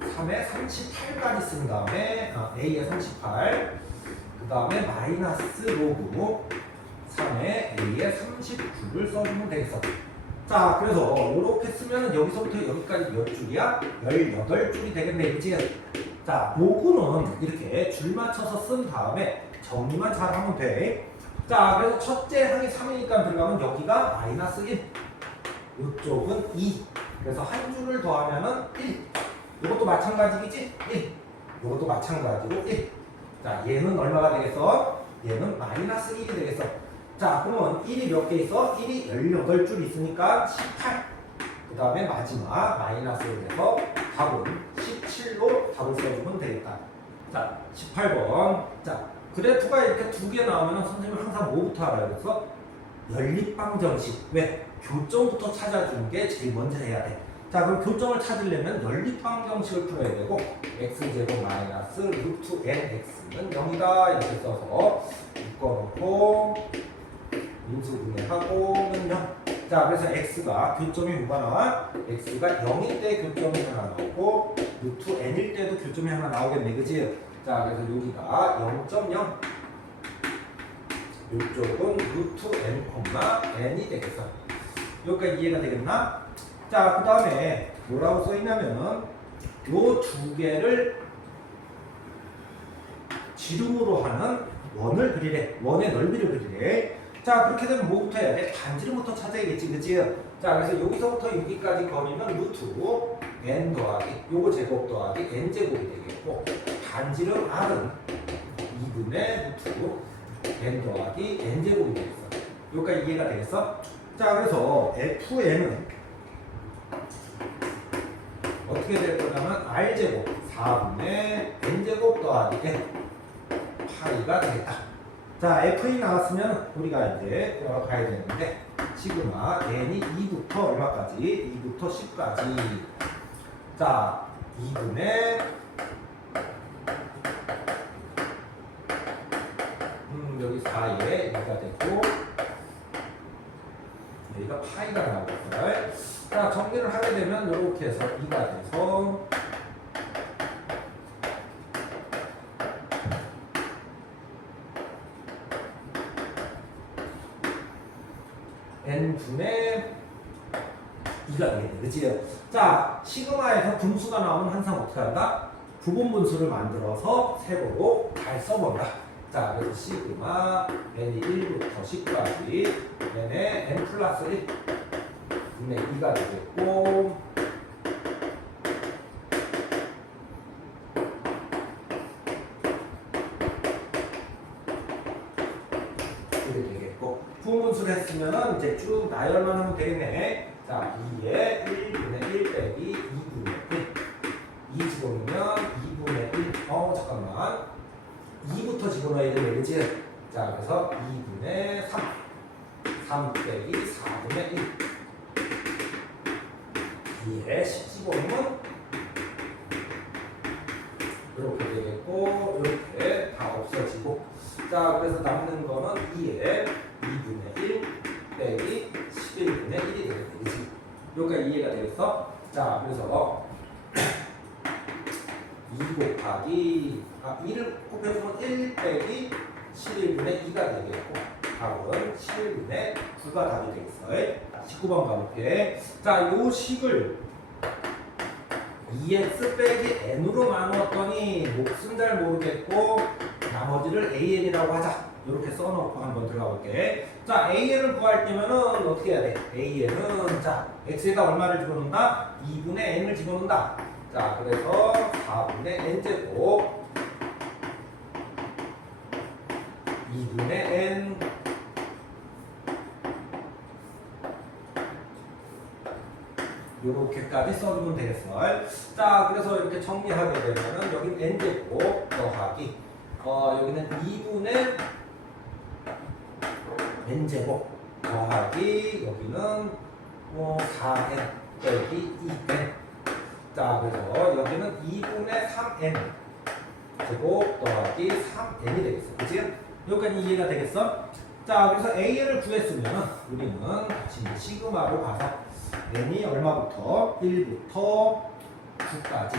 3에 38까지 쓴 다음에 A에 38. 그 다음에 마이너스 로그 3에 A에 39를 써주면 되겠어. 자, 그래서 이렇게 쓰면 여기서부터 여기까지 몇 줄이야? 18줄이 되겠네, 그치? 자, 로그는 이렇게 줄 맞춰서 쓴 다음에 정리만 잘 하면 돼. 자, 그래서 첫째 항이 3이니까 들어가면 여기가 마이너스 1. 이쪽은 2. 그래서 한 줄을 더하면은 1. 이것도 마찬가지겠지? 1. 이것도 마찬가지로 1. 자, 얘는 얼마가 되겠어? 얘는 마이너스 1이 되겠어. 자, 그러면 1이 몇 개 있어? 1이 18줄 있으니까 18. 그 다음에 마지막 마이너스를 해서 답은 17로 답을 써주면 되겠다. 자, 18번. 자, 그래프가 이렇게 두 개 나오면 선생님은 항상 뭐부터 알아요? 그래서 연립방정식. 왜? 교점부터 찾아주는 게 제일 먼저 해야 돼. 자, 그럼 교점을 찾으려면 연립방정식을 풀어야 되고 x제곱 마이너스 루트 nx는 0이다 이렇게 써서 묶어놓고 인수분해하고는 0. 자, 그래서 x가 교점이 뭐가 나와? x가 0일 때 교점이 하나 나오고 루트 n일 때도 교점이 하나 나오겠네, 그지? 자, 그래서 여기가 0.0. 이쪽은 루트 n, n이 되겠어. 여기까지 이해가 되겠나? 자, 그 다음에 뭐라고 써있냐면은 요 두 개를 지름으로 하는 원을 그리래. 원의 넓이를 그리래. 자, 그렇게 되면 뭐부터 해야 돼? 반지름부터 찾아야겠지, 그치? 자, 그래서 여기서부터 여기까지 거리는 루트 n 더하기 요거 제곱 더하기 n 제곱이 되겠고 반지름 r은 2분의 루트 n 더하기 n 제곱이 되겠어. 여기까지 이해가 되겠어? 자, 그래서 fn은 어떻게 될 거냐면 r 제곱 4분의 n 제곱 더하기 n 파이가 되겠다. 자, F이 나왔으면 우리가 이제 가야 되는데 시그마 n이 2부터 얼마까지? 2부터 10까지. 자, 2분의 여기 4에 2가 되고 여기가 파이가 나오겠어요. 자, 정리를 하게 되면 이렇게 해서 2가 돼서 n분의 2가 되겠네, 그치? 자, 시그마에서 분수가 나오면 항상 어떻게 한다? 부분 분수를 만들어서 세로로 잘 써본다. 자, 그래서 시그마 n이 1부터 10까지 n의 n 플러스 1 분의 2가 되겠고 이렇게 되겠고 부분 분수를 했으면 이제 쭉 나열만 하면 되겠네. 자, 2에 1분의 1 빼기 2분의 1 2 집어넣으면 집어넣어야 되는 거지. 자, 그래서 2분의 3 빼기 4분의 1 2에 10 집어넣으면 이렇게 되겠고 이렇게 다 없어지고 자 그래서 남는 거는 2에 2분의 1 빼기 11분의 1이 되겠지. 여기까지 이해가 되겠어? 자 그래서 2 곱하기 1을 곱해주면 1 빼기 11분의 2가 되겠고 답은 11분의 9가 답이 되겠어. 19번 가볼게. 자, 요 식을 2x 빼기 n으로 나누었더니 몫은 잘 모르겠고 나머지를 an이라고 하자. 이렇게 써놓고 한번 들어가 볼게. 자, an을 구할 때면은 어떻게 해야 돼? an은 자 x에다 얼마를 집어넣는다? 2분의 n을 집어넣는다. 자, 그래서 4분의 n제곱 2분의 n 요렇게까지 써주면 되겠어. 자, 그래서 이렇게 정리하게 되면은 여기는 n제곱 더하기 여기는 2분의 n제곱 더하기 여기는 4n 빼기 2n. 자, 그래서 여기는 2분의 3n 제곱 더하기 3n이 되겠어. 그치? 여기까지 이해가 되겠어? 자, 그래서 an을 구했으면 우리는 다시 시그마로 가서 n이 얼마부터? 1부터 9까지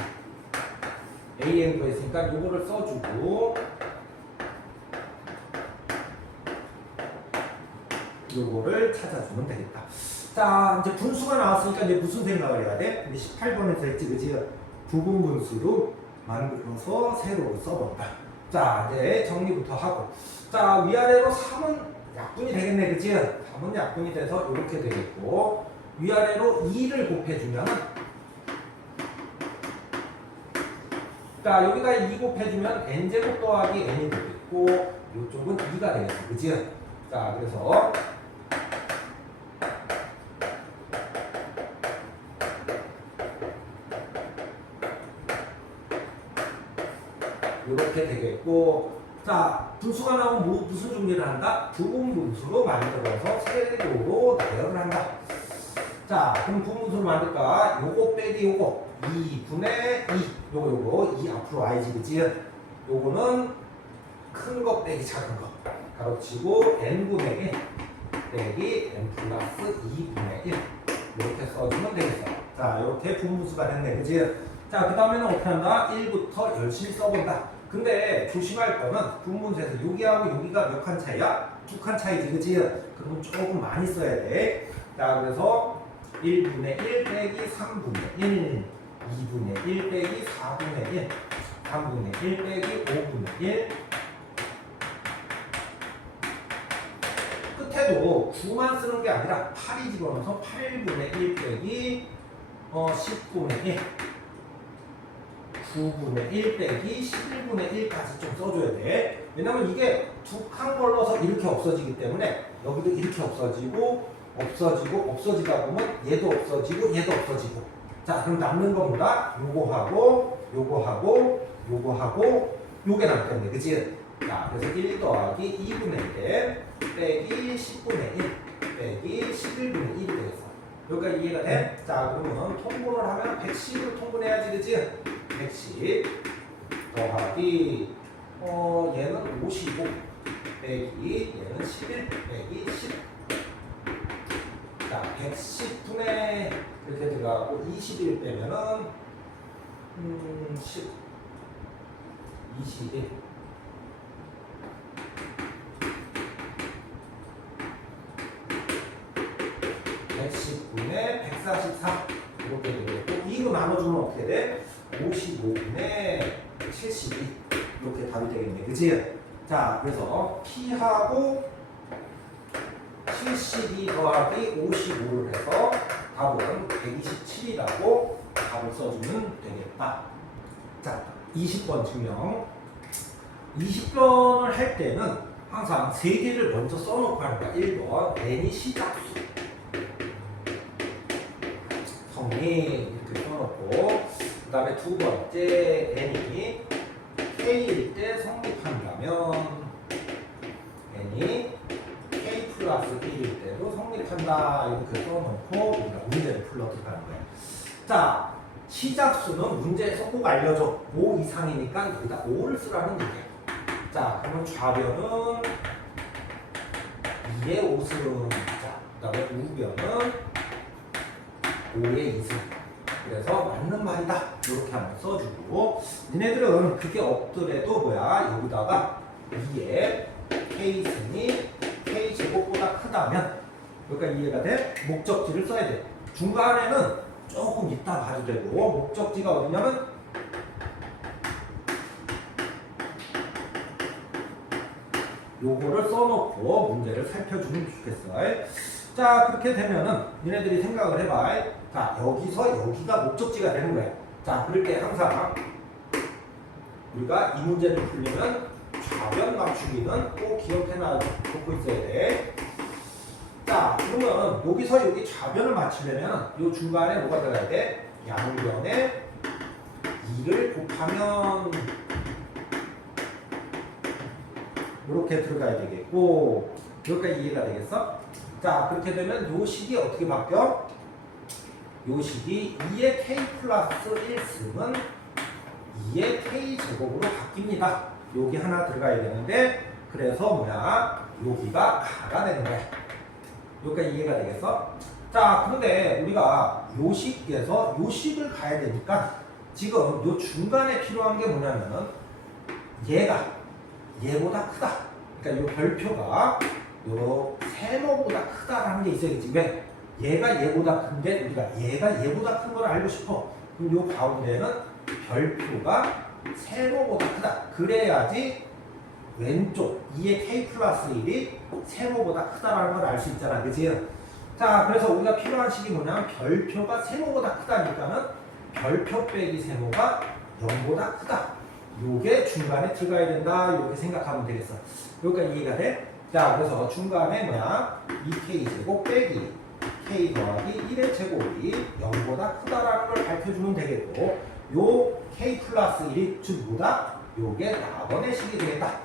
an 구했으니까 요거를 써주고 요거를 찾아주면 되겠다. 자, 이제 분수가 나왔으니까 이제 무슨 생각을 해야 돼? 이제 18번에서 했지, 그치? 부분 분수로 만들어서 세로 써본다. 자, 이제 정리부터 하고. 자, 위아래로 3은 약분이 되겠네, 그치? 3은 약분이 돼서 이렇게 되겠고, 위아래로 2를 곱해주면은, 자, 여기다 2 곱해주면 n제곱 더하기 n이 되겠고, 이쪽은 2가 되겠어, 그치? 자, 그래서, 이렇게 되겠고, 자, 분수가 나오면 무슨 정리를 한다? 부분 분수로 만들어서 세로로 나열을 한다. 자, 그럼 부분 분수로 만들까? 요거 빼기 요거 2분의 2 요거 2 앞으로 와야지, 그치? 요거는 큰 거 빼기 작은 거 가로치고 n분의 1 빼기 n 플러스 2분의 1 이렇게 써주면 되겠어. 자, 이렇게 부분 분수가 됐네, 그치? 자, 그 다음에는 어떻게 한다? 1부터 열심히 써본다. 근데 조심할 거는 분분수에서 여기하고 여기가 몇 칸 차이야? 2칸 차이지, 그치? 그러면 조금 많이 써야 돼. 자, 그래서 1분의 1 빼기 3분의 1 2분의 1 빼기 4분의 1 3분의 1 빼기 5분의 1 끝에도 9만 쓰는 게 아니라 8이 집어넣어서 8분의 1 빼기 10분의 1 9분의 1 빼기 11분의 1까지 좀 써줘야 돼. 왜냐면 이게 두 칸 걸러서 이렇게 없어지기 때문에 여기도 이렇게 없어지고 없어지다 보면 얘도 없어지고 얘도 없어지고. 자, 그럼 남는 겁니다. 요거하고 요거하고 요거하고 요게 남겠네, 그치? 자, 그래서 1 더하기 2분의 1 빼기 10분의 1 빼기 11분의 1이 되겠어. 여기까지 이해가 돼? 자, 그러면 통분을 하면 110으로 통분해야지, 그치? 110 더하기 얘는 55 빼기 얘는 11 빼기 10. 자, 110분의 이렇게 들어가고 21 빼면은 10 21 110분의 144 이렇게 되겠고 2로 나눠주면 어떻게 돼? 55분의 72 이렇게 답이 되겠네, 그치? 자, 그래서 P하고 72 더하기 55를 해서 답은 127이라고 답을 써주면 되겠다. 자, 20번 증명. 20번을 할 때는 항상 3개를 먼저 써놓고 하는 거야. 1번 n이 시작수 성이 이렇게 써놓고 그 다음에 두 번째 n이 K일 때 성립한다면 n이 K 플러스 1일 때도 성립한다. 이렇게 써놓고 우리가 문제를 풀러 들어가는 거예요. 자, 시작수는 문제에서 꼭 알려줘. 5 이상이니까 여기다 5를 쓰라는 얘기예요. 자, 그러면 좌변은 2의 5승. 자, 그 다음에 우변은 5의 2승. 그래서 맞는 말이다. 이렇게 한번 써주고, 니네들은 그게 없더라도 뭐야? 여기다가 2의 K승이 K제곱보다 크다면, 그러니까 이해가 돼? 목적지를 써야 돼. 중간에는 조금 이따 봐도 되고, 목적지가 어디냐면 요거를 써놓고 문제를 살펴주면 좋겠어. 자, 그렇게 되면은 니네들이 생각을 해봐. 자, 여기서 여기가 목적지가 되는 거야. 자, 그럴 때 항상 우리가 이 문제를 풀려면 좌변 맞추기는 꼭 기억해놓고 있어야 돼. 자, 그러면 여기서 여기 좌변을 맞추려면 요 중간에 뭐가 들어가야 돼? 양변에 2를 곱하면 이렇게 들어가야 되겠고, 여기까지 이해가 되겠어? 자, 그렇게 되면 요 식이 어떻게 바뀌어? 요 식이 2의 k 플러스 1승은 2의 k 제곱으로 바뀝니다. 여기 하나 들어가야 되는데, 그래서 뭐야? 여기가 가가 되는 거야. 여기까지 이해가 되겠어? 자, 그런데 우리가 요 식에서 요 식을 가야 되니까 지금 요 중간에 필요한 게 뭐냐면은 얘보다 크다. 그러니까 요 별표가 요 세모보다 크다라는 게 있어야겠지. 왜? 얘가 얘보다 큰데 우리가 얘가 얘보다 큰 걸 알고 싶어. 그럼 요 가운데는 별표가 세모보다 크다. 그래야지 왼쪽 2의 k 플러스 1이 세모보다 크다라는 걸 알 수 있잖아. 그치? 자, 그래서 우리가 필요한 식이 뭐냐면 별표가 세모보다 크다니까는 별표 빼기 세모가 0보다 크다. 요게 중간에 들어가야 된다. 이렇게 생각하면 되겠어. 여기까지 이해가 돼? 자, 그래서 중간에 뭐야? 2k 제곱 빼기 k 더하기 1의 제곱이 0보다 크다라는 걸 밝혀주면 되겠고, 요 k 플러스 1이 즉 뭐다? 요게 낙원의 식이 되겠다.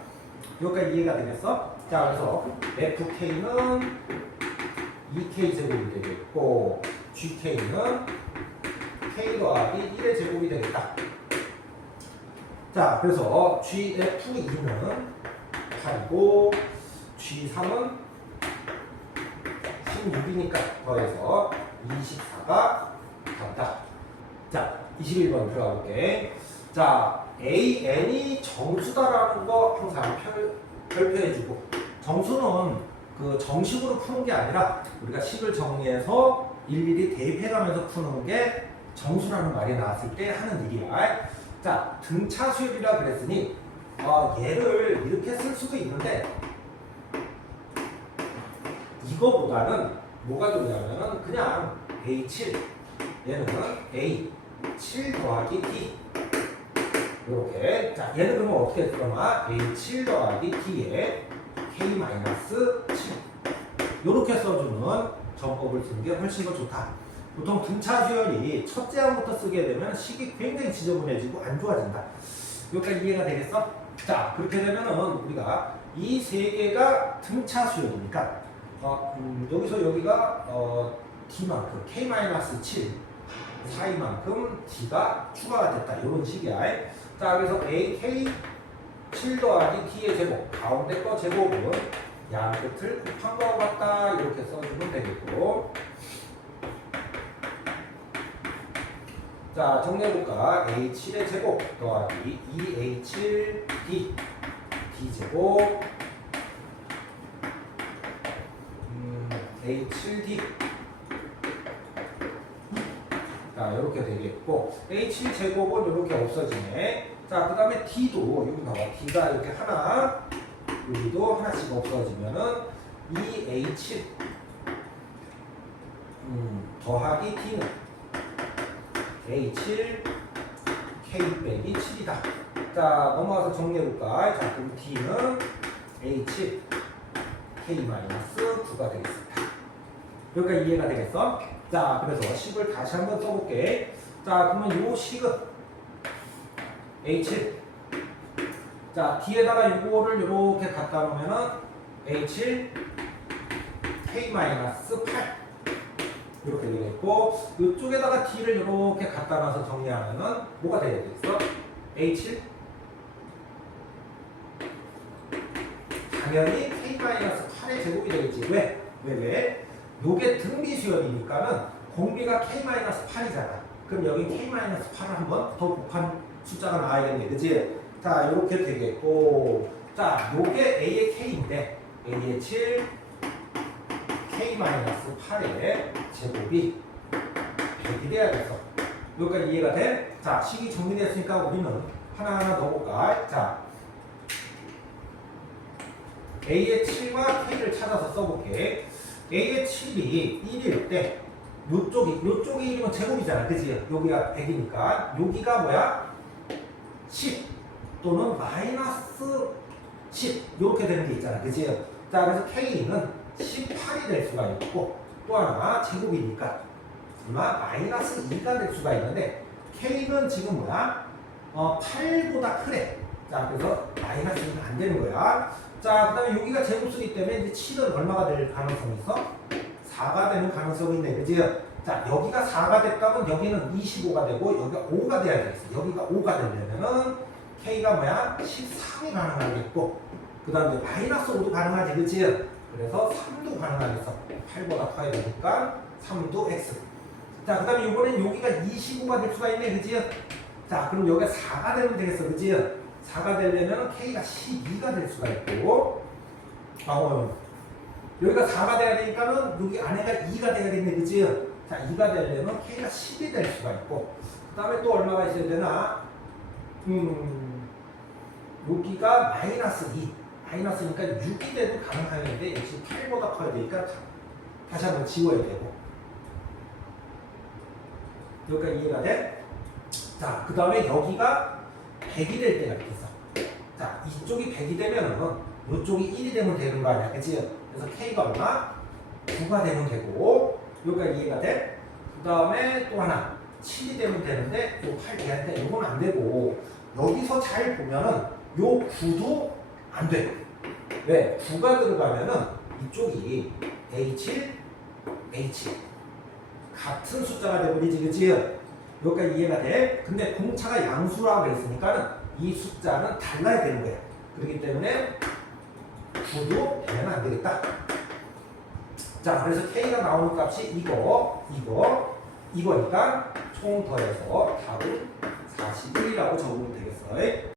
여기까지 이해가 되겠어? 자, 그래서 fk는 2k 제곱이 되겠고, gk는 k 더하기 1의 제곱이 되겠다. 자, 그래서 GF2는 8이고 G3은 16이니까 더해서 24가 같다. 자, 21번 들어가 볼게. 자, AN이 정수다라는 거 항상 별표해주고, 정수는 그 정식으로 푸는 게 아니라 우리가 식을 정리해서 일일이 대입해가면서 푸는 게 정수라는 말이 나왔을 때 하는 일이야. 자, 등차 수열이라 그랬으니 얘를 이렇게 쓸 수도 있는데 이거보다는 뭐가 좋냐면은 그냥 A7, 얘는 A7 더하기 D 이렇게. 자, 얘는 그러면 어떻게 들어가? A7 더하기 D에 K-7 이렇게 써주는 전법을 쓰는 게 훨씬 더 좋다. 보통 등차 수열이 첫째 항부터 쓰게 되면 식이 굉장히 지저분해지고 안 좋아진다. 여기까지 이해가 되겠어? 자, 그렇게 되면은 우리가 이 세 개가 등차 수열이니까 여기서 여기가 D만큼 K-7 사이만큼 D가 추가가 됐다. 이런 식이야. 자, 그래서 AK 7 더하기 D의 제곱, 가운데 거 제곱은 양 끝을 곱한 거와 같다. 이렇게 써주면 되겠고, 자, 정리해볼까? A7의 제곱 더하기 2A7D D제곱 A7D. 자, 이렇게 되겠고, A7제곱은 이렇게 없어지네. 자, 그 다음에 D도 여기 나와. D가 이렇게 하나, 여기도 하나씩 없어지면은 2A7 더하기 D는 A7 K 빼기 7이다. 자, 넘어가서 정리해볼까? 자, 그럼 D는 A7 K-9가 되겠습니다. 여기까지 이해가 되겠어? 자, 그래서 식을 다시 한번 써볼게. 자, 그러면 요 식은 A7 자, 뒤에다가 이거를 이렇게 갖다 놓으면은 H K-8 이렇게 되겠고 이쪽에다가 D를 이렇게 갖다 놔서 정리하면은 뭐가 돼야 되겠어? H 당연히 K-8의 제곱이 되겠지. 왜? 요게 등비 수열이니까는 공비가 K-8이잖아. 그럼 여기 K-8을 한번 더 곱한 숫자가 나와야겠네. 그치? 자, 요렇게 되겠고. 자, 요게 A의 K인데, A의 7, K-8의 제곱이 100이 돼야겠어. 여기까지 이해가 돼? 자, 식이 정리됐으니까 우리는 하나하나 넣어볼까? 자, A의 7과 K를 찾아서 써볼게. A의 7이 1일 때 요쪽이 1이면 제곱이잖아. 그치? 여기가 100이니까 여기가 뭐야? 10 또는 마이너스 10 이렇게 되는 게 있잖아. 그치? 자, 그래서 K는 18이 될 수가 있고 또 하나 제곱이니까 얼마? 마이너스 2가 될 수가 있는데 K는 지금 뭐야? 8보다 크래. 자, 그래서 마이너스 2는 안 되는 거야. 자, 그 다음에 여기가 제곱수기 때문에 이제 7은 얼마가 될 가능성이 있어? 4가 되는 가능성이 있네. 그지? 자, 여기가 4가 됐다면 여기는 25가 되고 여기가 5가 돼야 되겠어. 여기가 5가 되려면은 K가 뭐야? 13이 가능하겠고 그 다음에 마이너스 5도 가능하지. 그치? 그래서 3도 가능하겠어. 8보다 커야 되니까 3도 X. 자, 그 다음에 이번엔 여기가 25가 될 수가 있네. 그치? 자, 그럼 여기가 4가 되면 되겠어. 그치? 4가 되려면 K가 12가 될 수가 있고 여기가 4가 돼야 되니까는 여기 안에가 2가 돼야겠네. 그치? 자, 2가 되려면 K가 10이 될 수가 있고 그 다음에 또 얼마가 있어야 되나? 여기가 마이너스 2 마이너스니까 6이 돼도 가능하겠는데 역시 8보다 커야 되니까 다시 한번 지워야 되고 여기까지 이해가 돼? 자, 그 다음에 여기가 100이 될 때가 있겠어. 자, 이쪽이 100이 되면은 이쪽이 1이 되면 되는 거 아니야. 그치? 그래서 K가 얼마? 9가 되면 되고 여기까지 이해가 돼? 그 다음에 또 하나 7이 되면 되는데 요 8 돼야 돼. 이건 안 되고 여기서 잘 보면은 요 9도 안 돼. 왜? 9가 들어가면은 이쪽이 H 같은 숫자가 되버리지. 그치? 여기까지 이해가 돼? 근데 공차가 양수라고 했으니까 이 숫자는 달라야 되는 거야. 그렇기 때문에 9도 되면 안 되겠다. 자, 그래서 K가 나오는 값이 이거니까 총 더해서 답은 41이라고 적으면 되겠어.